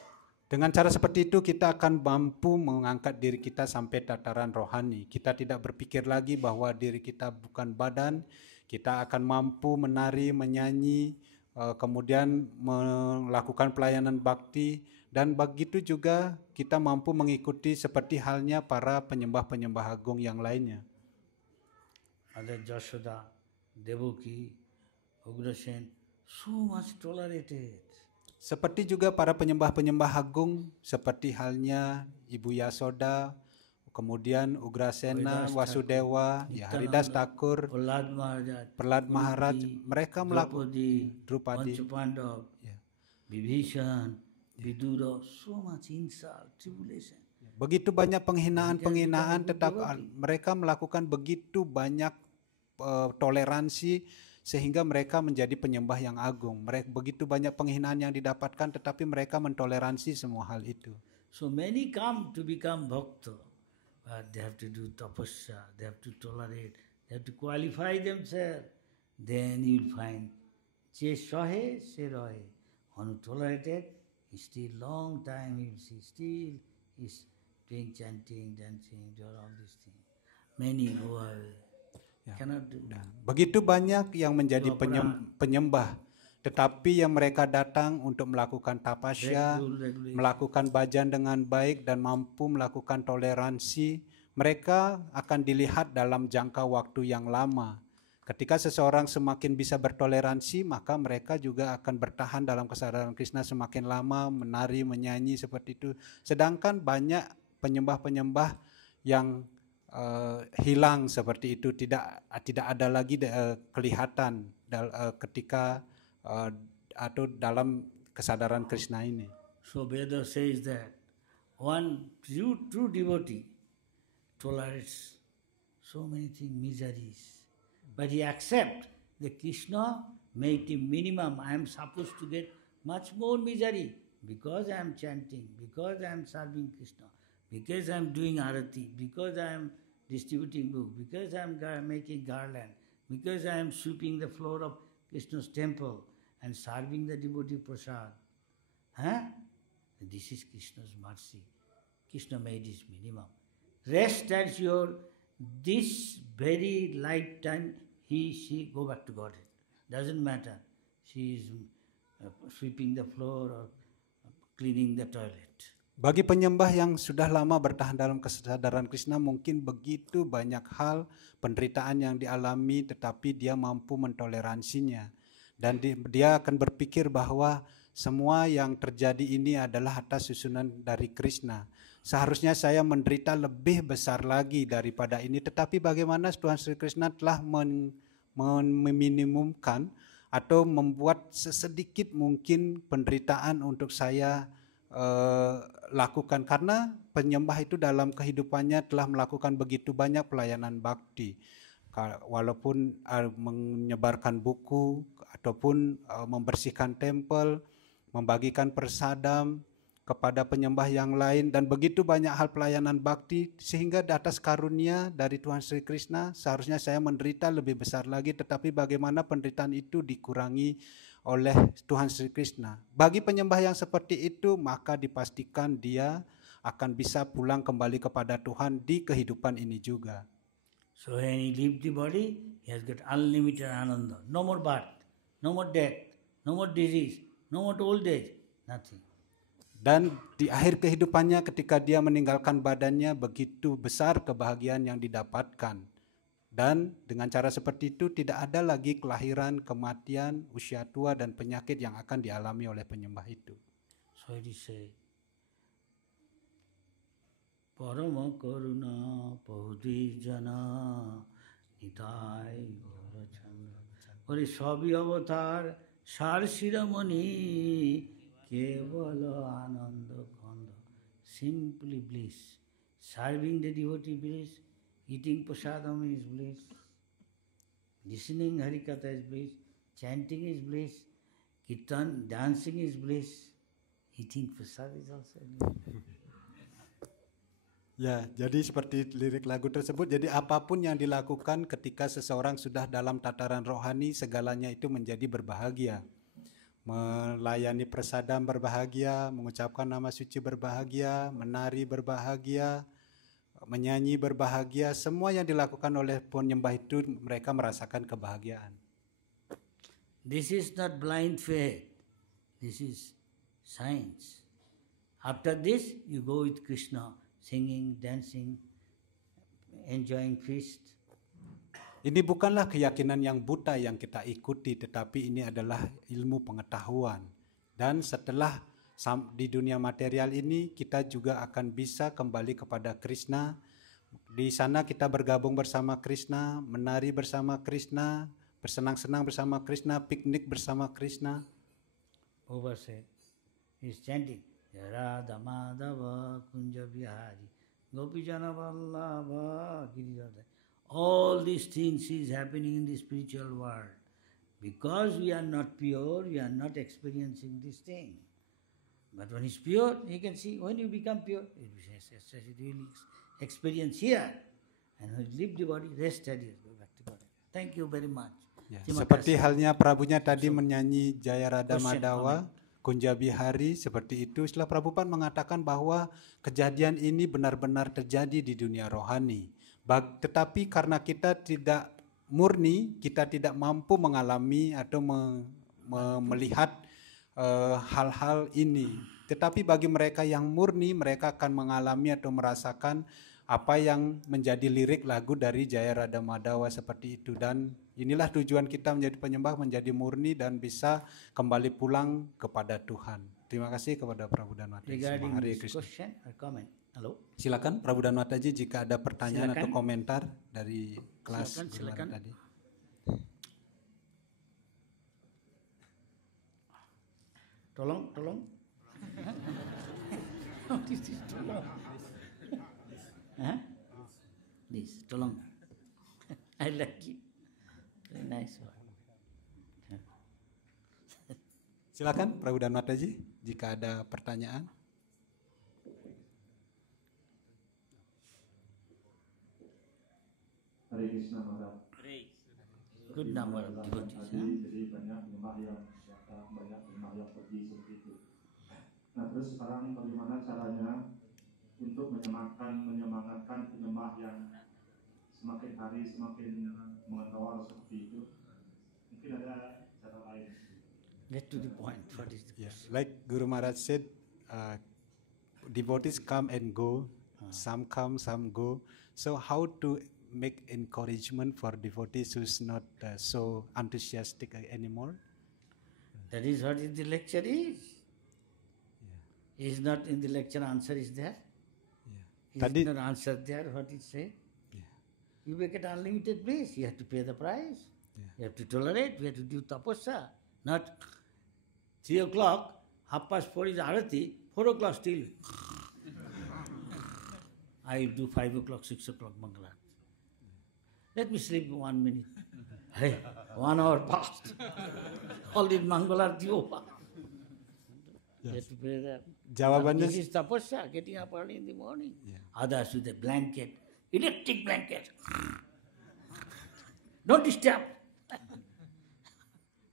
Dengan cara seperti itu kita akan mampu mengangkat diri kita sampai tataran rohani. Kita tidak berpikir lagi bahwa diri kita bukan badan. Kita akan mampu menari, menyanyi, kemudian melakukan pelayanan bakti. Dan begitu juga kita mampu mengikuti seperti halnya para penyembah-penyembah agung yang lainnya. Ada Jashoda, Devaki, Ugrasen, so much tolerated. Seperti juga para penyembah-penyembah agung, seperti halnya Ibu Yasoda, kemudian Ugrasena, Wasudewa, Haridas Thakur, Prahlad Maharaj, mereka melakukan Drupadi, Panchapandav, Vibhishan, Vidura, so much insult, tribulation. Begitu banyak penghinaan-penghinaan, tetap mereka melakukan begitu banyak toleransi, sehingga mereka menjadi penyembah yang agung. Mereka begitu banyak penghinaan yang didapatkan, tetapi mereka mentoleransi semua hal itu. So many come to become bhakta, but they have to do tapasya, they have to tolerate, they have to qualify themselves. Then you will find, je sahe se rahe. One who tolerated, still long time you will see, still is doing chanting, dancing, doing all these things. Many go away. Begitu banyak yang menjadi penyembah, tetapi yang mereka datang untuk melakukan tapasya, melakukan bhajan dengan baik dan mampu melakukan toleransi, mereka akan dilihat dalam jangka waktu yang lama. Ketika seseorang semakin bisa bertoleransi, maka mereka juga akan bertahan dalam kesadaran Krishna semakin lama, menari, menyanyi seperti itu. Sedangkan banyak penyembah-penyembah yang hilang seperti itu, tidak ada lagi kelihatan ketika atau dalam kesadaran Krishna ini. So Veda says that one true devotee tolerates so many things, miseries, but he accepts that Krishna made him minimum. I am supposed to get much more misery because I am chanting, because I am serving Krishna, because I am doing arati, because I am distributing book, because I am making garland, because I am sweeping the floor of Krishna's temple and serving the devotee prasad. This is Krishna's mercy. Krishna made his minimum. Rest assured, this very lifetime she go back to Godhead. Doesn't matter. She is sweeping the floor or cleaning the toilet. Bagi penyembah yang sudah lama bertahan dalam kesadaran Krishna, mungkin begitu banyak hal penderitaan yang dialami, tetapi dia mampu mentoleransinya. Dan dia akan berpikir bahwa semua yang terjadi ini adalah atas susunan dari Krishna. Seharusnya saya menderita lebih besar lagi daripada ini, tetapi bagaimana Tuhan Sri Krishna telah meminimumkan atau membuat sesedikit mungkin penderitaan untuk saya lakukan, karena penyembah itu dalam kehidupannya telah melakukan begitu banyak pelayanan bakti, walaupun menyebarkan buku ataupun membersihkan tempel, membagikan persadam kepada penyembah yang lain, dan begitu banyak hal pelayanan bakti, sehingga di atas karunia dari Tuhan Sri Krishna seharusnya saya menderita lebih besar lagi, tetapi bagaimana penderitaan itu dikurangi oleh Tuhan Sri Krishna. Bagi penyembah yang seperti itu, maka dipastikan dia akan bisa pulang kembali kepada Tuhan di kehidupan ini juga. So when he leaves the body, he has got unlimited ananda. No more birth, no more death, no more disease, no more old age, nothing. Dan di akhir kehidupannya ketika dia meninggalkan badannya, begitu besar kebahagiaan yang didapatkan. Dan dengan cara seperti itu tidak ada lagi kelahiran, kematian, usia tua, dan penyakit yang akan dialami oleh penyembah itu. So it is say, Parama Karuna Pahudi Jana Nitai Gaurachandra. Ori Sabi Avatar Sar Shiramani Kevala Ananda Kanda. Simply bliss. Serving the devotee bliss. Eating prasadam is bliss. Listening Harikatha is bliss. Chanting is bliss. Kirtan, dancing is bliss. Eating prasad is also bliss. Ya, jadi seperti lirik lagu tersebut, jadi apapun yang dilakukan ketika seseorang sudah dalam tataran rohani, segalanya itu menjadi berbahagia. Melayani prasadam berbahagia, mengucapkan nama suci berbahagia, menari berbahagia, menyanyi berbahagia, semua yang dilakukan oleh penyembah itu mereka merasakan kebahagiaan. This is not blind faith. This is science. After this, you go with Krishna, singing, dancing, enjoying feast. Ini bukanlah keyakinan yang buta yang kita ikuti, tetapi ini adalah ilmu pengetahuan. Dan setelah di dunia material ini, kita juga akan bisa kembali kepada Krishna. Di sana kita bergabung bersama Krishna, menari bersama Krishna, bersenang-senang bersama Krishna, piknik bersama Krishna. Over said, he is chanting, Radha Madhava Kunja Bihari Gopijana Vallabha Giridhara. All these things is happening in the spiritual world. Because we are not pure, we are not experiencing this thing. But when it's pure, you can see when you become pure, it will experience here. And when you leave the body, rest steady, go back to body. Thank you very much. Ya, seperti halnya Prabunya tadi menyanyi Jaya Radha Madhava, Kunja Bihari, seperti itu. Setelah Prabhupada mengatakan bahwa kejadian ini benar-benar terjadi di dunia rohani. Tetapi karena kita tidak murni, kita tidak mampu mengalami atau melihat hal-hal ini. Tetapi bagi mereka yang murni, mereka akan mengalami atau merasakan apa yang menjadi lirik lagu dari Jaya Radha Madhava seperti itu. Dan inilah tujuan kita menjadi penyembah, menjadi murni dan bisa kembali pulang kepada Tuhan. Terima kasih kepada Prabu dan Mataji. Regarding this question or comment. Halo. Silakan Prabu dan Mataji jika ada pertanyaan atau komentar dari kelas silakan. tadi. Tolong. Tolong. Huh? This, tolong. I like it. Very nice one. Silakan Prabu dan Mataji jika ada pertanyaan. Hare Krishna Maharaj. Good number of devotees. Jadi banyak jemaah yang datang, banyak jemaah yang pergi seperti itu. Nah terus sekarang bagaimana caranya untuk menyemangatkan penyembah yang semakin hari semakin mengetahui seperti itu? Mungkin ada cara lain. Get to the point. What is the Yes, like Guru Maharaj said, devotees come and go, some come, some go. So how to make encouragement for devotees who's not so enthusiastic anymore? That is what the lecture is. Is not in the lecture, answer is there. Is Tadi- not answer there, what it say? You make it unlimited bliss, you have to pay the price. You have to tolerate, we have to do tapasya. Not 3 o'clock, 4:30 is arati, 4 o'clock still. I will do 5 o'clock, 6 o'clock Mangala. Let me sleep 1 minute. Hey, 1 hour passed. All this Mangalarti over. You have to pay that. Jawabannya- This is tapasya, getting up early in the morning. Others with a blanket, electric blanket. Don't disturb.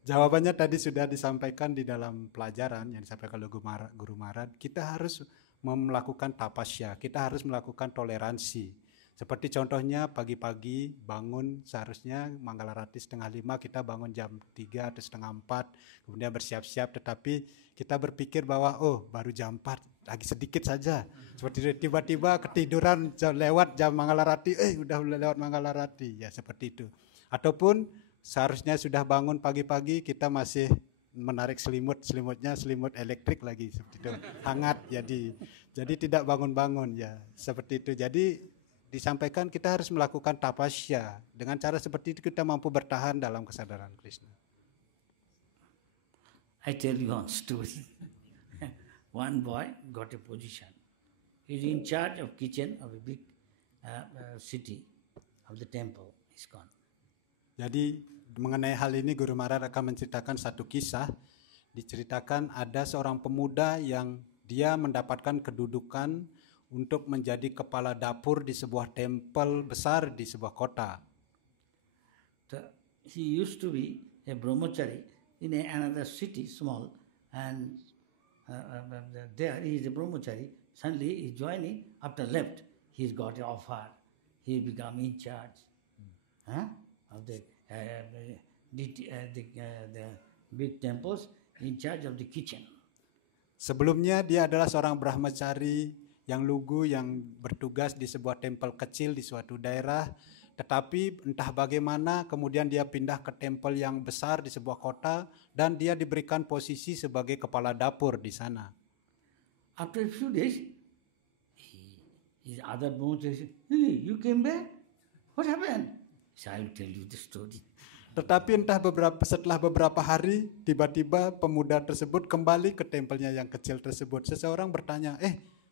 Jawabannya tadi sudah disampaikan di dalam pelajaran yang disampaikan oleh Guru Maharaj. Kita harus melakukan tapasya, kita harus melakukan toleransi. Seperti contohnya pagi-pagi bangun, seharusnya Manggalarati 4:30, kita bangun jam 3 atau 3:30, kemudian bersiap-siap, tetapi kita berpikir bahwa baru jam 4, lagi sedikit saja. Seperti itu, tiba-tiba ketiduran lewat jam Manggalarati, udah lewat Manggalarati, ya seperti itu. Ataupun seharusnya sudah bangun pagi-pagi, kita masih menarik selimutnya selimut elektrik lagi, seperti itu, hangat, jadi tidak bangun-bangun, ya seperti itu. Jadi disampaikan kita harus melakukan tapasya. Dengan cara seperti itu kita mampu bertahan dalam kesadaran Krishna. I tell you one story. One boy got a position. He's in charge of kitchen of a big city of the temple, ISKCON. Jadi mengenai hal ini Guru Maharaj akan menceritakan satu kisah. Diceritakan ada seorang pemuda yang dia mendapatkan kedudukan untuk menjadi kepala dapur di sebuah tempel besar di sebuah kota. He used to be a brahmachari in another city, small, and there he is a brahmachari. Suddenly he is joining, after left, he's got an offer. He become in charge of the big temples, in charge of the kitchen. Sebelumnya dia adalah seorang brahmachari yang lugu, yang bertugas di sebuah tempel kecil di suatu daerah, tetapi entah bagaimana kemudian dia pindah ke tempel yang besar di sebuah kota dan dia diberikan posisi sebagai kepala dapur di sana. After a few days, his other brahmachari said, "Hey, you came back? What happened?" So I will tell you the story. Tetapi setelah beberapa hari, tiba-tiba pemuda tersebut kembali ke tempelnya yang kecil tersebut. Seseorang bertanya,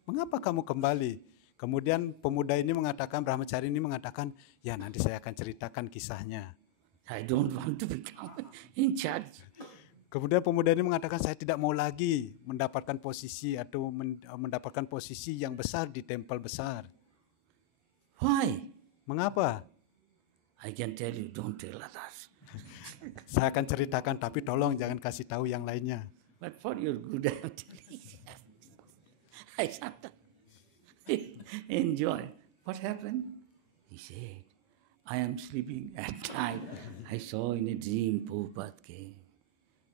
mengapa kamu kembali? Kemudian pemuda ini mengatakan, brahmachari ini mengatakan, ya nanti saya akan ceritakan kisahnya. I don't want to become in charge. Kemudian pemuda ini mengatakan, saya tidak mau lagi mendapatkan posisi atau mendapatkan posisi yang besar di tempel besar. Why? Mengapa? I can tell you, don't tell others. Saya akan ceritakan, tapi tolong jangan kasih tahu yang lainnya. But for your good, I am telling you. I sometimes enjoy. What happened? He said, I am sleeping at night. I saw in a dream Prabhupada came,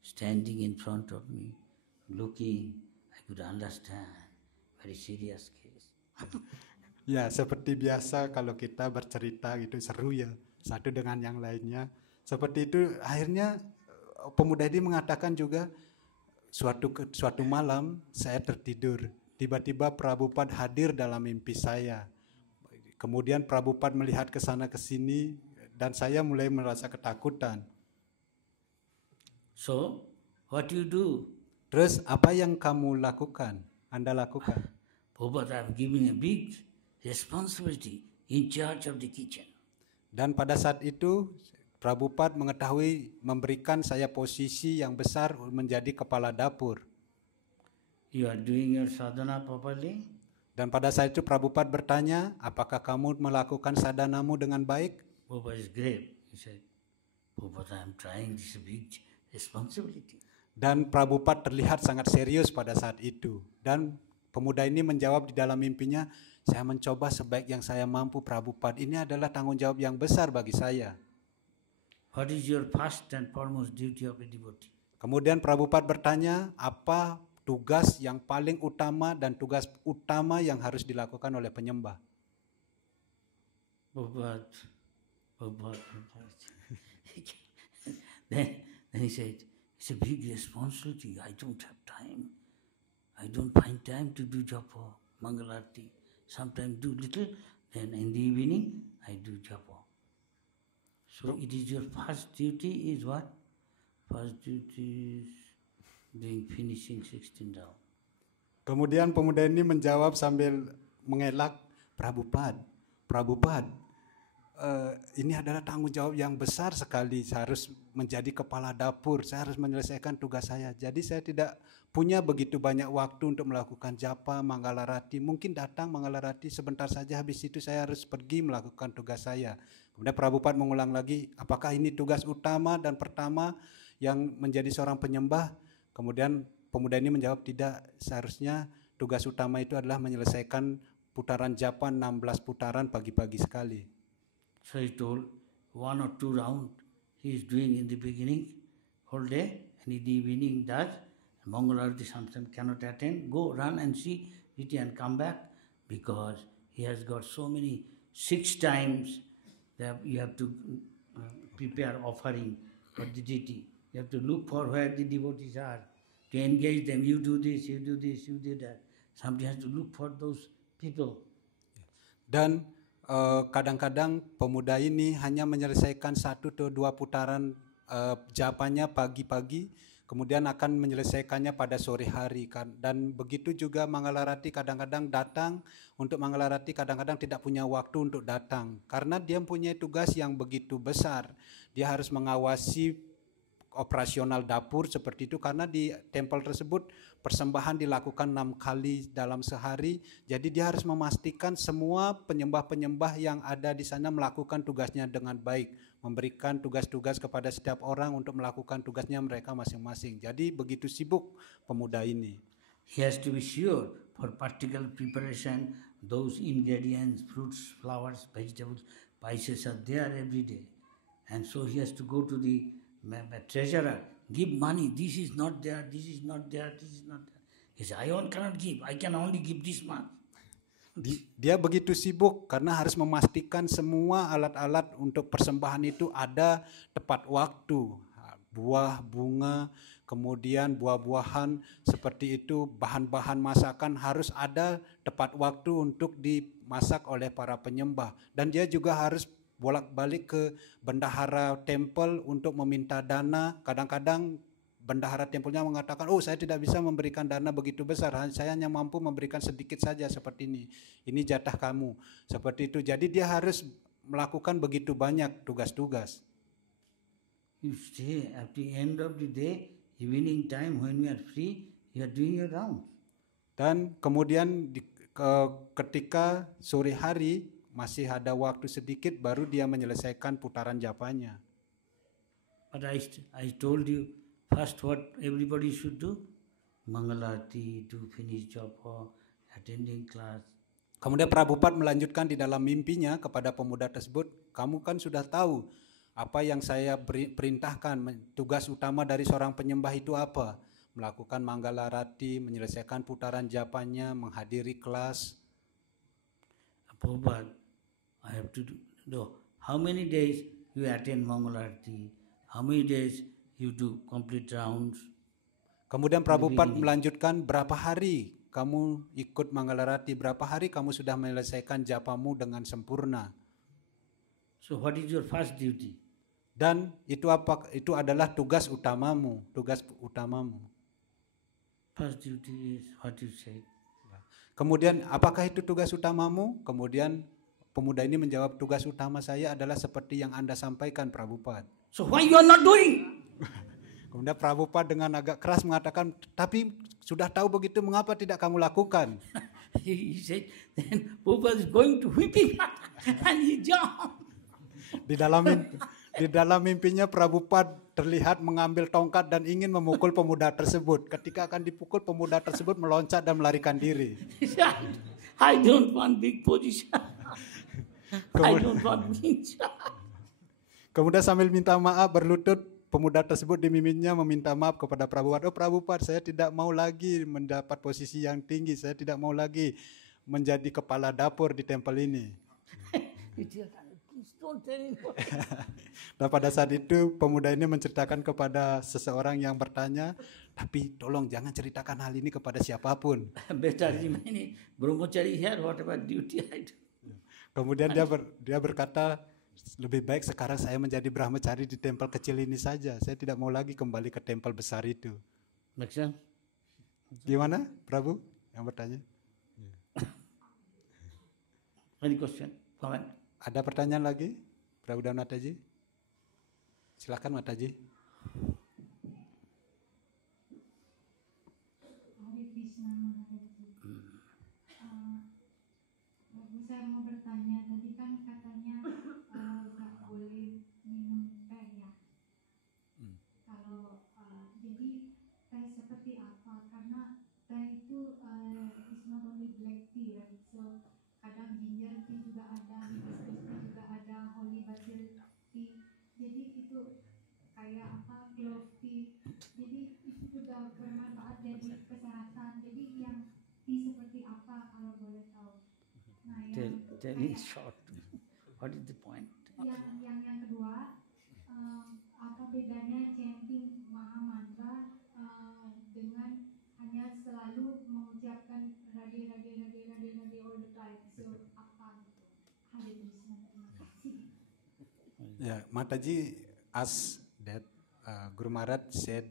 standing in front of me, looking. I could understand. Very serious case. Ya, seperti biasa kalau kita bercerita gitu seru ya, satu dengan yang lainnya. Seperti itu, akhirnya pemuda ini mengatakan juga, suatu malam saya tertidur. Tiba-tiba Prabhupada hadir dalam mimpi saya. Kemudian Prabhupada melihat ke sana ke sini dan saya mulai merasa ketakutan. So, what you do? Terus apa yang kamu lakukan? Anda lakukan? Prabhupada, I am giving a big responsibility in charge of the kitchen. Dan pada saat itu Prabhupada mengetahui memberikan saya posisi yang besar menjadi kepala dapur. You are doing your sadhana properly? Dan pada saat itu Prabhupada bertanya, apakah kamu melakukan sadhanamu dengan baik? Prabhupada is grave. He said, Prabhupada, I am trying this big responsibility. Dan Prabhupada terlihat sangat serius pada saat itu. Dan pemuda ini menjawab di dalam mimpinya, saya mencoba sebaik yang saya mampu Prabhupada. Ini adalah tanggung jawab yang besar bagi saya. What is your first and foremost duty of a devotee? Kemudian Prabhupada bertanya, apa tugas yang paling utama dan tugas utama yang harus dilakukan oleh penyembah. But then he said, it's a big responsibility. I don't have time. I don't find time to do japa, Mangalarti. Sometimes do little, then in the evening I do japa. So it is your first duty is what? First duty is doing finishing 16 round. Kemudian pemuda ini menjawab sambil mengelak, Prabhupada, ini adalah tanggung jawab yang besar sekali. Saya harus menjadi kepala dapur, saya harus menyelesaikan tugas saya. Jadi saya tidak punya begitu banyak waktu untuk melakukan japa, Manggalarati. Mungkin datang Manggalarati sebentar saja, habis itu saya harus pergi melakukan tugas saya. Kemudian Prabhupada mengulang lagi, apakah ini tugas utama dan pertama yang menjadi seorang penyembah? Kemudian pemuda ini menjawab, tidak, seharusnya tugas utama itu adalah menyelesaikan putaran japa 16 putaran pagi-pagi sekali. So he told 1 or 2 rounds he is doing in the beginning whole day, and in the evening does. Mangalarati sometimes cannot attend. Go run and see it and come back, because he has got so many 6 times that you have to prepare offering for the deity. You have to look for where the devotees are to engage them. You do this, you do this, you do that. Somebody has to look for those people. Dan kadang-kadang pemuda ini hanya menyelesaikan 1 atau 2 putaran japanya pagi-pagi, kemudian akan menyelesaikannya pada sore hari. Dan begitu juga Manggalarati kadang-kadang datang untuk Manggalarati, kadang-kadang tidak punya waktu untuk datang. Karena dia mempunyai tugas yang begitu besar. Dia harus mengawasi operasional dapur seperti itu, karena di tempel tersebut persembahan dilakukan 6 kali dalam sehari. Jadi dia harus memastikan semua penyembah-penyembah yang ada di sana melakukan tugasnya dengan baik, memberikan tugas-tugas kepada setiap orang untuk melakukan tugasnya mereka masing-masing. Jadi begitu sibuk pemuda ini. He has to be sure for particular preparation, those ingredients, fruits, flowers, vegetables, spices are there every day. And so he has to go to the treasurer, give money, this is not there, this is not there, this is not there. He said, cannot give, I can only give this much. Dia begitu sibuk karena harus memastikan semua alat-alat untuk persembahan itu ada tepat waktu. Buah, bunga, kemudian buah-buahan seperti itu, bahan-bahan masakan harus ada tepat waktu untuk dimasak oleh para penyembah. Dan dia juga harus bolak-balik ke bendahara tempel untuk meminta dana. Kadang-kadang bendahara tempelnya mengatakan, saya tidak bisa memberikan dana begitu besar, saya hanya mampu memberikan sedikit saja seperti ini. Ini jatah kamu, seperti itu. Jadi dia harus melakukan begitu banyak tugas-tugas. You stay at the end of the day, evening time when we are free, you are doing your rounds. Dan kemudian ketika sore hari masih ada waktu sedikit, baru dia menyelesaikan putaran japanya. But I told you first what everybody should do, Mangalarati, to finish japa, attending class. Kemudian Prabhupada melanjutkan di dalam mimpinya kepada pemuda tersebut, kamu kan sudah tahu apa yang saya perintahkan, tugas utama dari seorang penyembah itu apa? Melakukan Manggalarati, menyelesaikan putaran japanya, menghadiri kelas. Prabhupada, I have to do. How many days you attend Mangalarati? How many days you do complete rounds? Kemudian Prabhupada melanjutkan, berapa hari kamu ikut Manggalarati? Berapa hari kamu sudah menyelesaikan japamu dengan sempurna? So what is your first duty? Dan itu apa? Itu adalah tugas utamamu, First duty is what you say. Kemudian apakah itu tugas utamamu? Kemudian pemuda ini menjawab, tugas utama saya adalah seperti yang Anda sampaikan, Prabhupada. So why you are not doing? Kemudian Prabhupada dengan agak keras mengatakan, tapi sudah tahu begitu, mengapa tidak kamu lakukan? He said, then Prabhupada is going to whip him, and he jumped. Di dalam mimpinya Prabhupada terlihat mengambil tongkat dan ingin memukul pemuda tersebut. Ketika akan dipukul, pemuda tersebut meloncat dan melarikan diri. I don't want big position. I don't want big. Kemudian sambil minta maaf berlutut, pemuda tersebut di miminnya meminta maaf kepada Prabhupada. Oh Prabhupada, saya tidak mau lagi mendapat posisi yang tinggi, saya tidak mau lagi menjadi kepala dapur di tempel ini. Dan pada saat itu pemuda ini menceritakan kepada seseorang yang bertanya, tapi tolong jangan ceritakan hal ini kepada siapapun. Better remain brahmachari here, whatever duty I do. Kemudian dia berkata, lebih baik sekarang saya menjadi brahmachari di tempel kecil ini saja. Saya tidak mau lagi kembali ke tempel besar itu. Make sense? Gimana, Prabu? Yang bertanya. Any question? Comment? Ada pertanyaan lagi, Prabu dan Mataji? Silakan Mataji. Hare Krishna, Maharaji. Saya mau bertanya, tadi kan katanya nggak boleh minum teh ya. Kalau jadi teh seperti apa? Karena teh itu is not only black tea, right? So kadang ginger tea juga ada, hibiscus tea juga ada, holy basil tea. Jadi itu kayak apa, clove tea. Jadi itu juga bermanfaat dari kesehatan. Jadi yang tea seperti apa kalau boleh tahu? Nah, Tell me short. What is the point? yang kedua, apa bedanya chanting Maha Mantra dengan hanya selalu mengucapkan Radhe Radhe Radhe Radhe Radhe all the time? So apa gitu? Hare Krishna, terima kasih. Ya, Mataji asked that Guru Maharaj said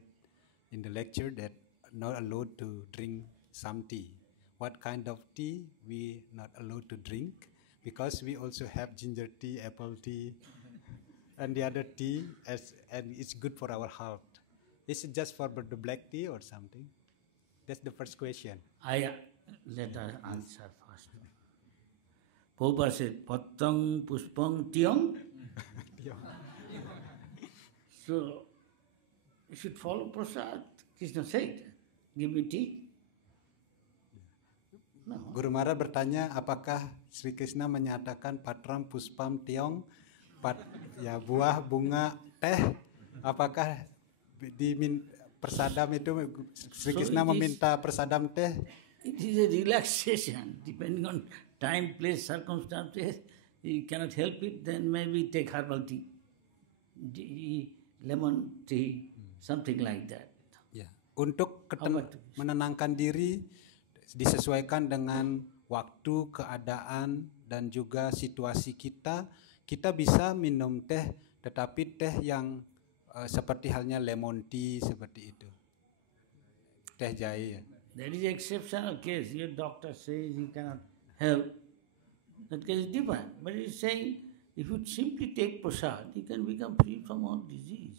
in the lecture that not allowed to drink some tea. What kind of tea we not allowed to drink? Because we also have ginger tea, apple tea, and the other tea, and it's good for our health. Is it just for the black tea or something? That's the first question. Let us answer first. Prabhupada said, Pattang Puspang Tiyang. So, you should follow Prasad. Krishna said, give me tea. No. Guru Maharaj bertanya, apakah Sri Krishna menyatakan patram puspam tiong, buah, bunga, teh, apakah di persadam itu Sri Krishna meminta persadam teh? It is a relaxation, depending on time, place, circumstances. You cannot help it, then maybe take herbal tea, lemon tea, something like that. Ya, untuk menenangkan diri disesuaikan dengan waktu, keadaan, dan juga situasi kita. Kita bisa minum teh, tetapi teh yang seperti halnya lemon tea seperti itu. Teh jahe ya. That is exceptional case. Your doctor says you cannot help. That case is different. But he is saying if you simply take prasad, you can become free from all disease.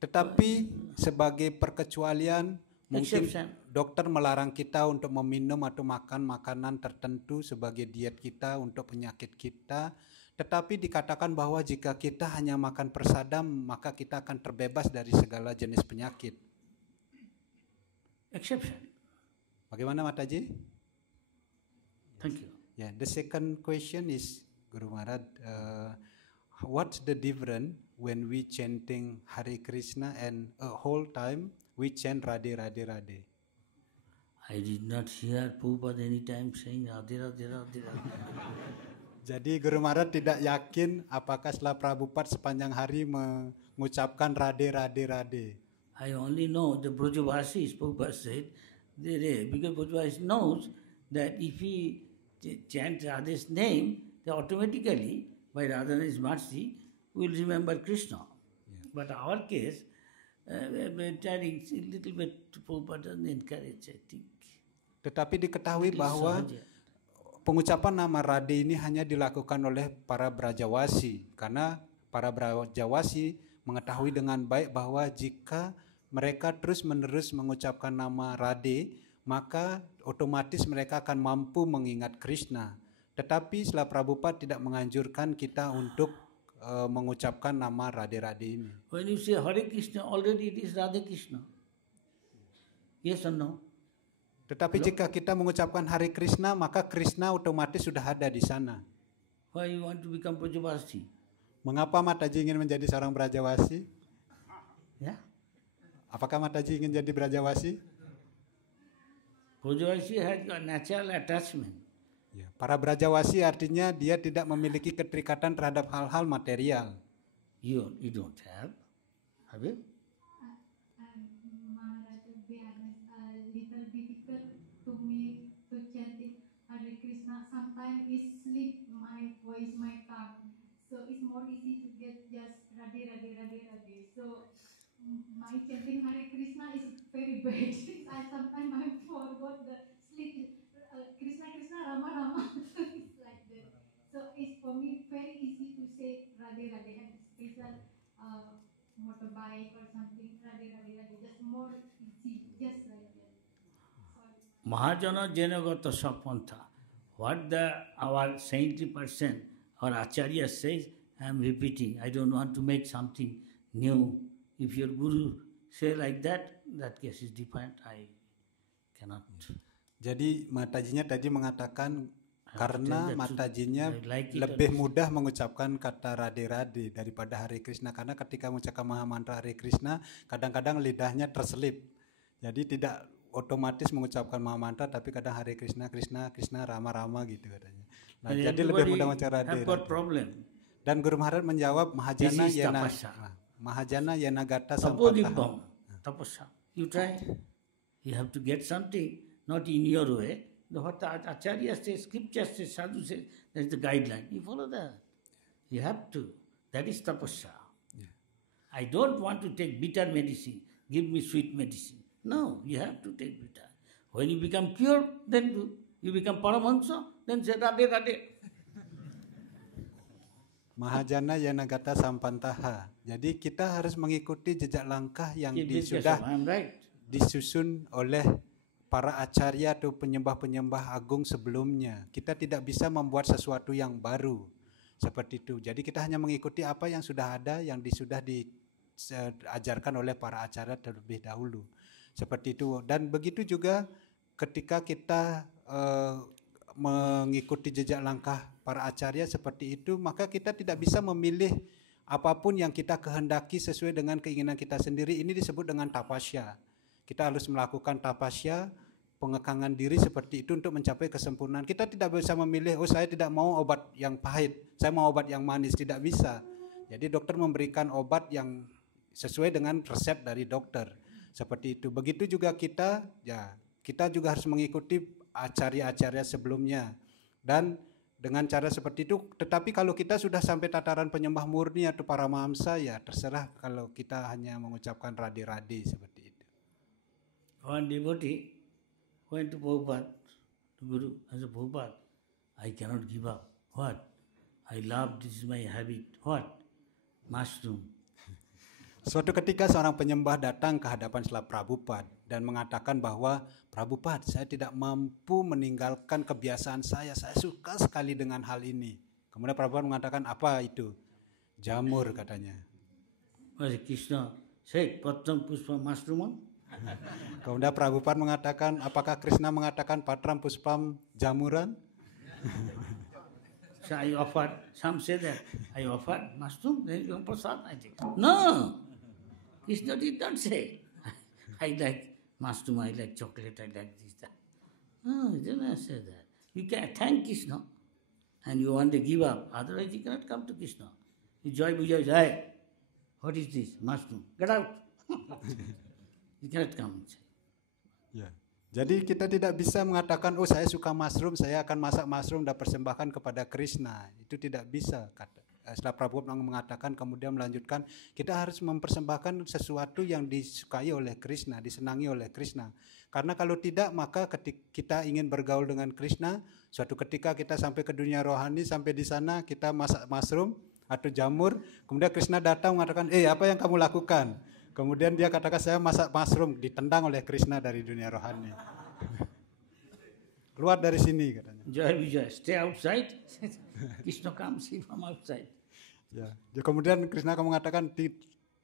Tetapi sebagai perkecualian, mungkin Exception. dokter melarang kita untuk meminum atau makan makanan tertentu sebagai diet kita untuk penyakit kita. Tetapi dikatakan bahwa jika kita hanya makan persadam, maka kita akan terbebas dari segala jenis penyakit. Exception. Bagaimana Mataji? Thank you. Yeah, the second question is, Guru Maharaj, what's the difference when we chanting Hare Krishna and a whole time we chant Radhe Radhe Radhe? I did not hear Prabhupada any time saying Radhe Radhe Radhe Radhe. Jadi Guru Maharaj tidak yakin apakah setelah Prabhupada sepanjang hari mengucapkan Radhe Radhe Radhe. I only know the Brajavasis, Prabhupada said, because Brajavasis knows that if he chants Radha's name, then automatically, by Radharani's mercy, we will remember Krishna. Yeah. But our case, turning a little bit, Prabhupada doesn't encourage, I think. Tetapi diketahui bahwa pengucapan nama Radhe ini hanya dilakukan oleh para Brajawasi, karena para Brajawasi mengetahui dengan baik bahwa jika mereka terus-menerus mengucapkan nama Radhe, maka otomatis mereka akan mampu mengingat Krishna. Tetapi setelah Prabhupada tidak menganjurkan kita untuk mengucapkan nama Radhe Radhe ini. When you say Hare Krishna, already it is Radhe Krishna. Yes or no? Tetapi jika kita mengucapkan Hare Krishna, maka Krishna otomatis sudah ada di sana. Why you want to become Brajavasi? Mengapa Mataji ingin menjadi seorang Brajawasi? Yeah. Apakah Mataji ingin jadi Brajawasi? Brajavasi has got natural attachment. Ya, para Brajawasi artinya dia tidak memiliki keterikatan terhadap hal-hal material. You don't have you? Maharaj, to be honest, little difficult to me to chanting Hare Krishna. Sometimes it sleep my voice, my tongue. So it's more easy to get just Radhe Radhe Radhe Radhe. So my chanting Hare Krishna is very bad. Sometimes I forgot the sleep. Krishna Krishna Rama Rama. It's like that. So it's for me very easy to say Radhe Radhe, and special motorbike or something, Radhe Radhe Radhe, just more easy, just like that. Sorry. Mahajana Janagata Sapantha. What our saintly person or Acharya says, I am repeating. I don't want to make something new. If your Guru say like that case is different. I cannot. Jadi Matajinya tadi mengatakan karena That should- Matajinya I like it lebih or- mudah mengucapkan kata Radhe Radhe daripada Hare Krishna, karena ketika mengucapkan Maha Mantra Hare Krishna kadang-kadang lidahnya terselip. Jadi tidak otomatis mengucapkan Maha Mantra, tapi kadang Hare Krishna Krishna Krishna Rama Rama gitu katanya. Nah, And jadi lebih mudah mengucapkan Radhe have got Radhe. problem. Dan Guru Maharaj menjawab Mahajana This is tapasya. Mahajana Yanagata Sampataha. Tapodipam, tapasya. You try. You have to get something, not in your way. What the Acharya says, scripture says, Sadhu says, that is the guideline. You follow that. You have to. That is tapasya. I don't want to take bitter medicine. Give me sweet medicine. No, you have to take bitter. When you become pure, then do. You become Paramahansa, then say Radhe Radhe. Mahajana Yanagata Sampantaha. Jadi kita harus mengikuti jejak langkah yang sudah I'm right. disusun oleh para acarya atau penyembah-penyembah agung sebelumnya. Kita tidak bisa membuat sesuatu yang baru seperti itu. Jadi kita hanya mengikuti apa yang sudah ada, yang sudah diajarkan oleh para acarya terlebih dahulu. Seperti itu. Dan begitu juga ketika kita mengikuti jejak langkah para acarya seperti itu, maka kita tidak bisa memilih apapun yang kita kehendaki sesuai dengan keinginan kita sendiri. Ini disebut dengan tapasya. Kita harus melakukan tapasya, pengekangan diri seperti itu untuk mencapai kesempurnaan. Kita tidak bisa memilih, oh saya tidak mau obat yang pahit, saya mau obat yang manis, tidak bisa. Jadi dokter memberikan obat yang sesuai dengan resep dari dokter. Seperti itu. Begitu juga kita juga harus mengikuti acarya-acarya sebelumnya. Dan dengan cara seperti itu, tetapi kalau kita sudah sampai tataran penyembah murni atau para mahamsa, ya terserah kalau kita hanya mengucapkan Radhe Radhe seperti itu. One devotee went to Prabhupada, to Guru, and said, Prabhupada, I cannot give up. What? I love, this is my habit. What? Mushroom. Suatu ketika seorang penyembah datang ke hadapan Srila Prabhupada dan mengatakan bahwa Prabhupada, saya tidak mampu meninggalkan kebiasaan saya suka sekali dengan hal ini. Kemudian Prabhupada mengatakan, apa itu? Jamur katanya. Krishna said, Patram Pushpa Mushroom. Kemudian Prabhupada mengatakan, apakah Krishna mengatakan Patram Puspam jamuran? So I offered, some say that, I offered mushroom, then you prasad, I think. No! Krishna did not say, I like mushroom, I like chocolate, I like this, that. No, he did not say that. You can thank Krishna, and you want to give up, otherwise you cannot come to Krishna. You joy, hey, what is this? Mushroom. Get out. You cannot come inside. Ya. Jadi kita tidak bisa mengatakan, oh saya suka mushroom, saya akan masak mushroom dan persembahkan kepada Krishna. Itu tidak bisa. Setelah Prabhupada mengatakan, kemudian melanjutkan, kita harus mempersembahkan sesuatu yang disukai oleh Krishna, disenangi oleh Krishna. Karena kalau tidak, maka ketika kita ingin bergaul dengan Krishna, suatu ketika kita sampai ke dunia rohani, sampai di sana kita masak mushroom atau jamur, kemudian Krishna datang mengatakan, apa yang kamu lakukan? Kemudian dia katakan, saya masak mushroom, ditendang oleh Krishna dari dunia rohani. Keluar dari sini katanya. Joy Vijay, stay outside. Krishna comes in from outside. Ya. Kemudian Krishna akan mengatakan,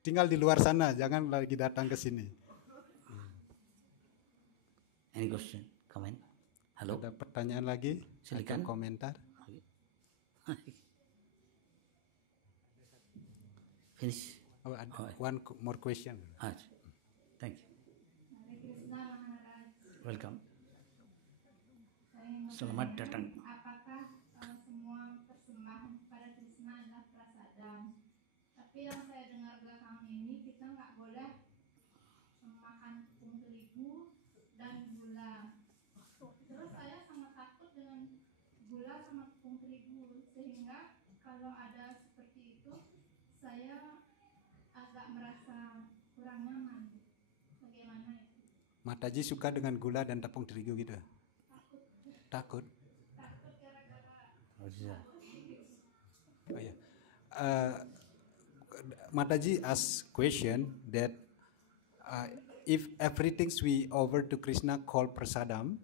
tinggal di luar sana, jangan lagi datang ke sini. Any question? Comment? Hello? Ada pertanyaan lagi? Silakan. Ada komentar? Finish. One more question. Thank you. Hare Krishna Maharaj. Welcome. Saya ingin Selamat bertanya, datang. apakah semua persembahan kepada Krishna adalah prasadam? Tapi yang saya dengar belakangan ini kita nggak boleh makan tepung terigu dan gula. Terus saya sangat takut dengan gula sama tepung terigu, sehingga kalau ada seperti itu saya agak merasa kurang nyaman. Bagaimana itu? Mataji suka dengan gula dan tepung terigu gitu? Takut? Takut gara-gara What is that? Oh, yeah. Mataji asked question that if everything we over to Krishna called prasadam,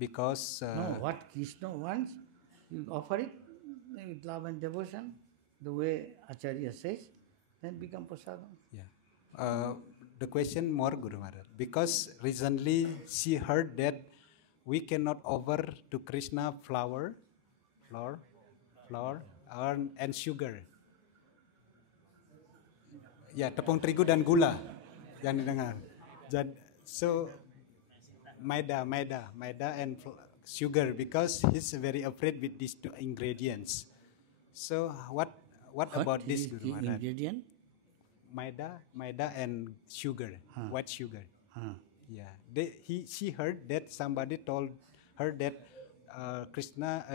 because No, what Krishna wants, you offer it with love and devotion, the way Acharya says, then become prasadam. yeah. The question more Guru Maharaj, because recently she heard that we cannot offer to Krishna flour, and sugar. Ya, tepung terigu dan gula yang didengar. So maida and sugar, because he's very afraid with these two ingredients. So what about this, is Guru the Maharaj? ingredient? Maida and sugar, white sugar. Huh. Yeah, she heard that somebody told her that Krishna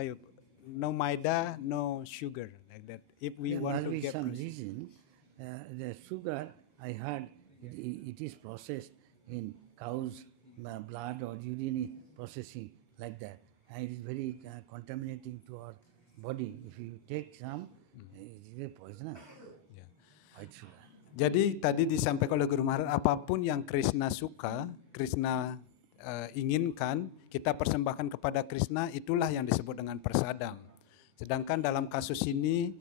no maida, no sugar, like that. If we There want must to be get some reason. The sugar, I heard, it is processed in cows' blood or urine processing like that. And it is very contaminating to our body. If you take some, it is poisonous. Yeah. White sugar. Jadi tadi disampaikan oleh Guru Maharaj, apapun yang Krishna suka, Krishna inginkan, kita persembahkan kepada Krishna, itulah yang disebut dengan prasadam. Sedangkan dalam kasus ini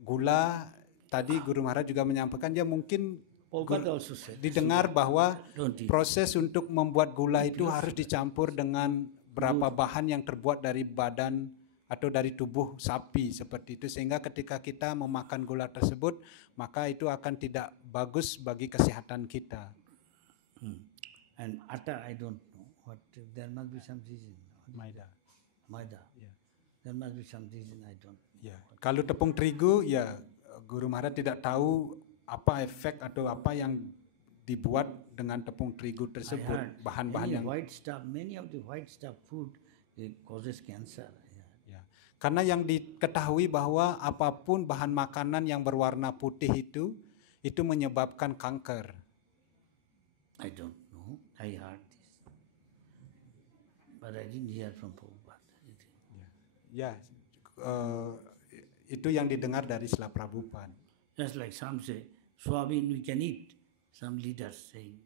gula, tadi Guru Maharaj juga menyampaikan, ya mungkin Prabhupada also said, didengar bahwa don't eat. proses untuk membuat gula itu harus dicampur dengan berapa bahan yang terbuat dari badan atau dari tubuh sapi seperti itu, sehingga ketika kita memakan gula tersebut maka itu akan tidak bagus bagi kesehatan kita. And atta, I don't know. What there must be some reason. Maida. Maida. Yeah. There must be some reason, I don't. Ya, kalau tepung terigu ya Guru Maharaj tidak tahu apa efek atau apa yang dibuat dengan tepung terigu I tersebut, heard bahan-bahan any yang white stuff, many of the white stuff food it causes cancer. ya. Karena yang diketahui bahwa apapun bahan makanan yang berwarna putih itu menyebabkan kanker. I don't know. I heard this, but I didn't hear from Prabhupada. Ya, itu yang didengar dari Srila Prabhupada. Just like some say, soybean we can eat. Some leaders saying,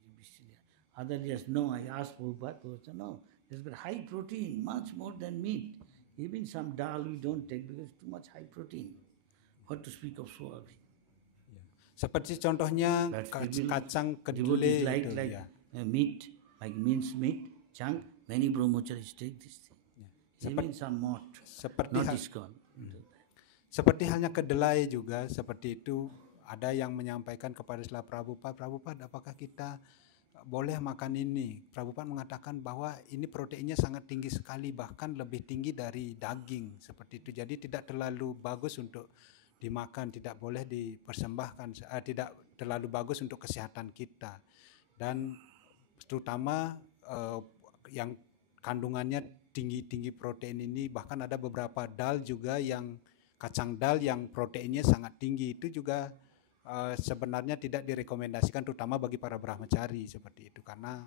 other leaders, no. I asked Prabhupada, Prabhupada said, no. It's got high protein, much more than meat. Even some dal we don't take because too much high protein. What to speak of soybean? Seperti contohnya But kacang devotees kedelai like ya. Meat, like minced meat, chunk. Many brahmacharis take this thing. Even some not Seperti ISKCON. seperti halnya kedelai juga seperti itu. Ada yang menyampaikan kepada Srila Prabhupada, Prabhupada, apakah kita boleh makan ini? Prabhupada mengatakan bahwa ini proteinnya sangat tinggi sekali, bahkan lebih tinggi dari daging seperti itu. Jadi tidak terlalu bagus untuk dimakan, tidak boleh dipersembahkan, tidak terlalu bagus untuk kesehatan kita. Dan terutama yang kandungannya tinggi-tinggi protein ini, bahkan ada beberapa dal juga yang kacang dal yang proteinnya sangat tinggi, itu juga sebenarnya tidak direkomendasikan terutama bagi para brahmachari seperti itu karena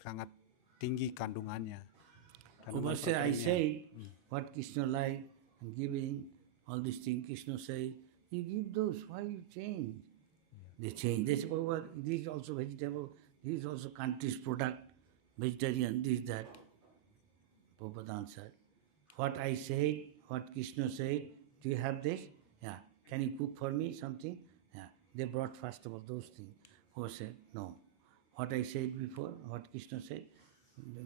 sangat tinggi kandungannya. Obviously, I say what Krishna like and giving all these things. Krishna say, you give those. Why you change? They change. They say, well, this is also vegetable. This is also country's product. Vegetarian. This that. Prabhupada answered. What I said, what Krishna said. Do you have this? Yeah. Can you cook for me something? Yeah. They brought first of all those things. Who said no? What I said before, what Krishna said.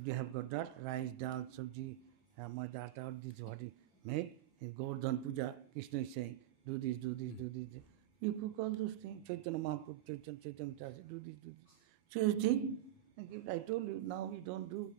You have got that rice, dal, sabji, maida, this is what he made in Govardhan Puja. Krishna is saying, do this, do this, do this. You book all those things. Chaitanya Mahaprabhu, Chaitanya Maharaj, do this, do this. So you think, I told you, now we don't do.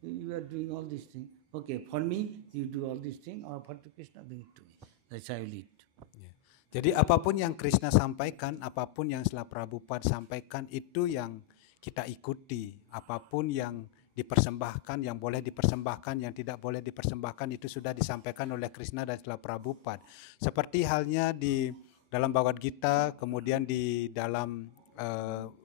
You are doing all these things. Okay, for me, you do all these things, or for Krishna, bring it to me. That's how I will eat. Ya. Jadi apapun yang Krishna sampaikan, apapun yang Srila Prabhupada sampaikan, itu yang kita ikuti. Apapun yang dipersembahkan, yang boleh dipersembahkan, yang tidak boleh dipersembahkan, itu sudah disampaikan oleh Krishna dan Srila Prabhupada. Seperti halnya di dalam Bhagavad Gita, kemudian di dalam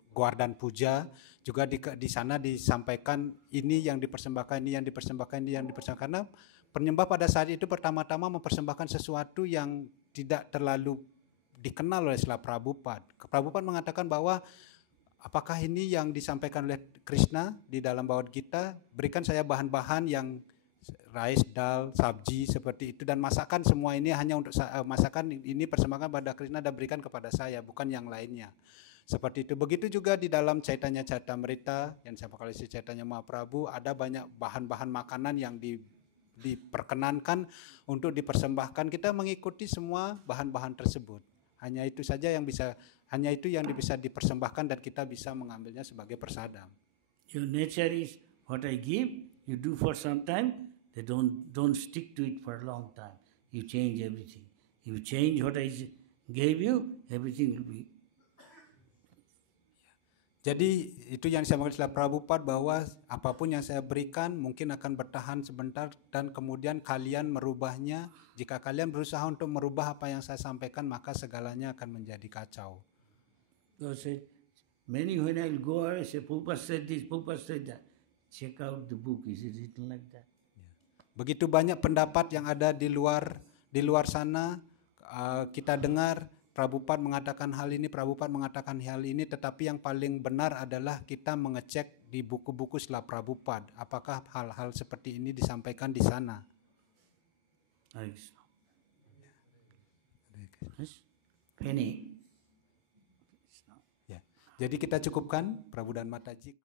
Govardhan Puja, juga di sana disampaikan ini yang dipersembahkan, ini yang dipersembahkan, ini yang dipersembahkan. Karena penyembah pada saat itu pertama-tama mempersembahkan sesuatu yang tidak terlalu dikenal oleh Srila Prabhupada. Prabhupada mengatakan bahwa apakah ini yang disampaikan oleh Krishna di dalam Bhagavad Gita, berikan saya bahan-bahan yang rice, dal, sabji seperti itu, dan masakan semua ini hanya untuk masakan ini persembahkan pada Krishna dan berikan kepada saya, bukan yang lainnya. Seperti itu. Begitu juga di dalam Chaitanya Charitamrita yang disampaikan oleh Chaitanya Mahaprabhu, ada banyak bahan-bahan makanan yang diperkenankan untuk dipersembahkan. Kita mengikuti semua bahan-bahan tersebut. Hanya itu saja yang bisa, hanya itu yang bisa dipersembahkan dan kita bisa mengambilnya sebagai prasadam. Your nature is what I give, you do for some time, they don't stick to it for a long time. You change everything. You change what I gave you, everything will be. Jadi itu yang saya maksud Prabhupada, bahwa apapun yang saya berikan mungkin akan bertahan sebentar dan kemudian kalian merubahnya. Jika kalian berusaha untuk merubah apa yang saya sampaikan, maka segalanya akan menjadi kacau. So said, many when I will go I say, Prabhupada said this, Prabhupada said that. Check out the book, is it written like that? Begitu banyak pendapat yang ada di luar sana, kita dengar Prabhupada mengatakan hal ini, Prabhupada mengatakan hal ini, tetapi yang paling benar adalah kita mengecek di buku-buku Srila Prabhupada, apakah hal-hal seperti ini disampaikan di sana. Ini. Ya. Jadi kita cukupkan, Prabhu dan Mataji.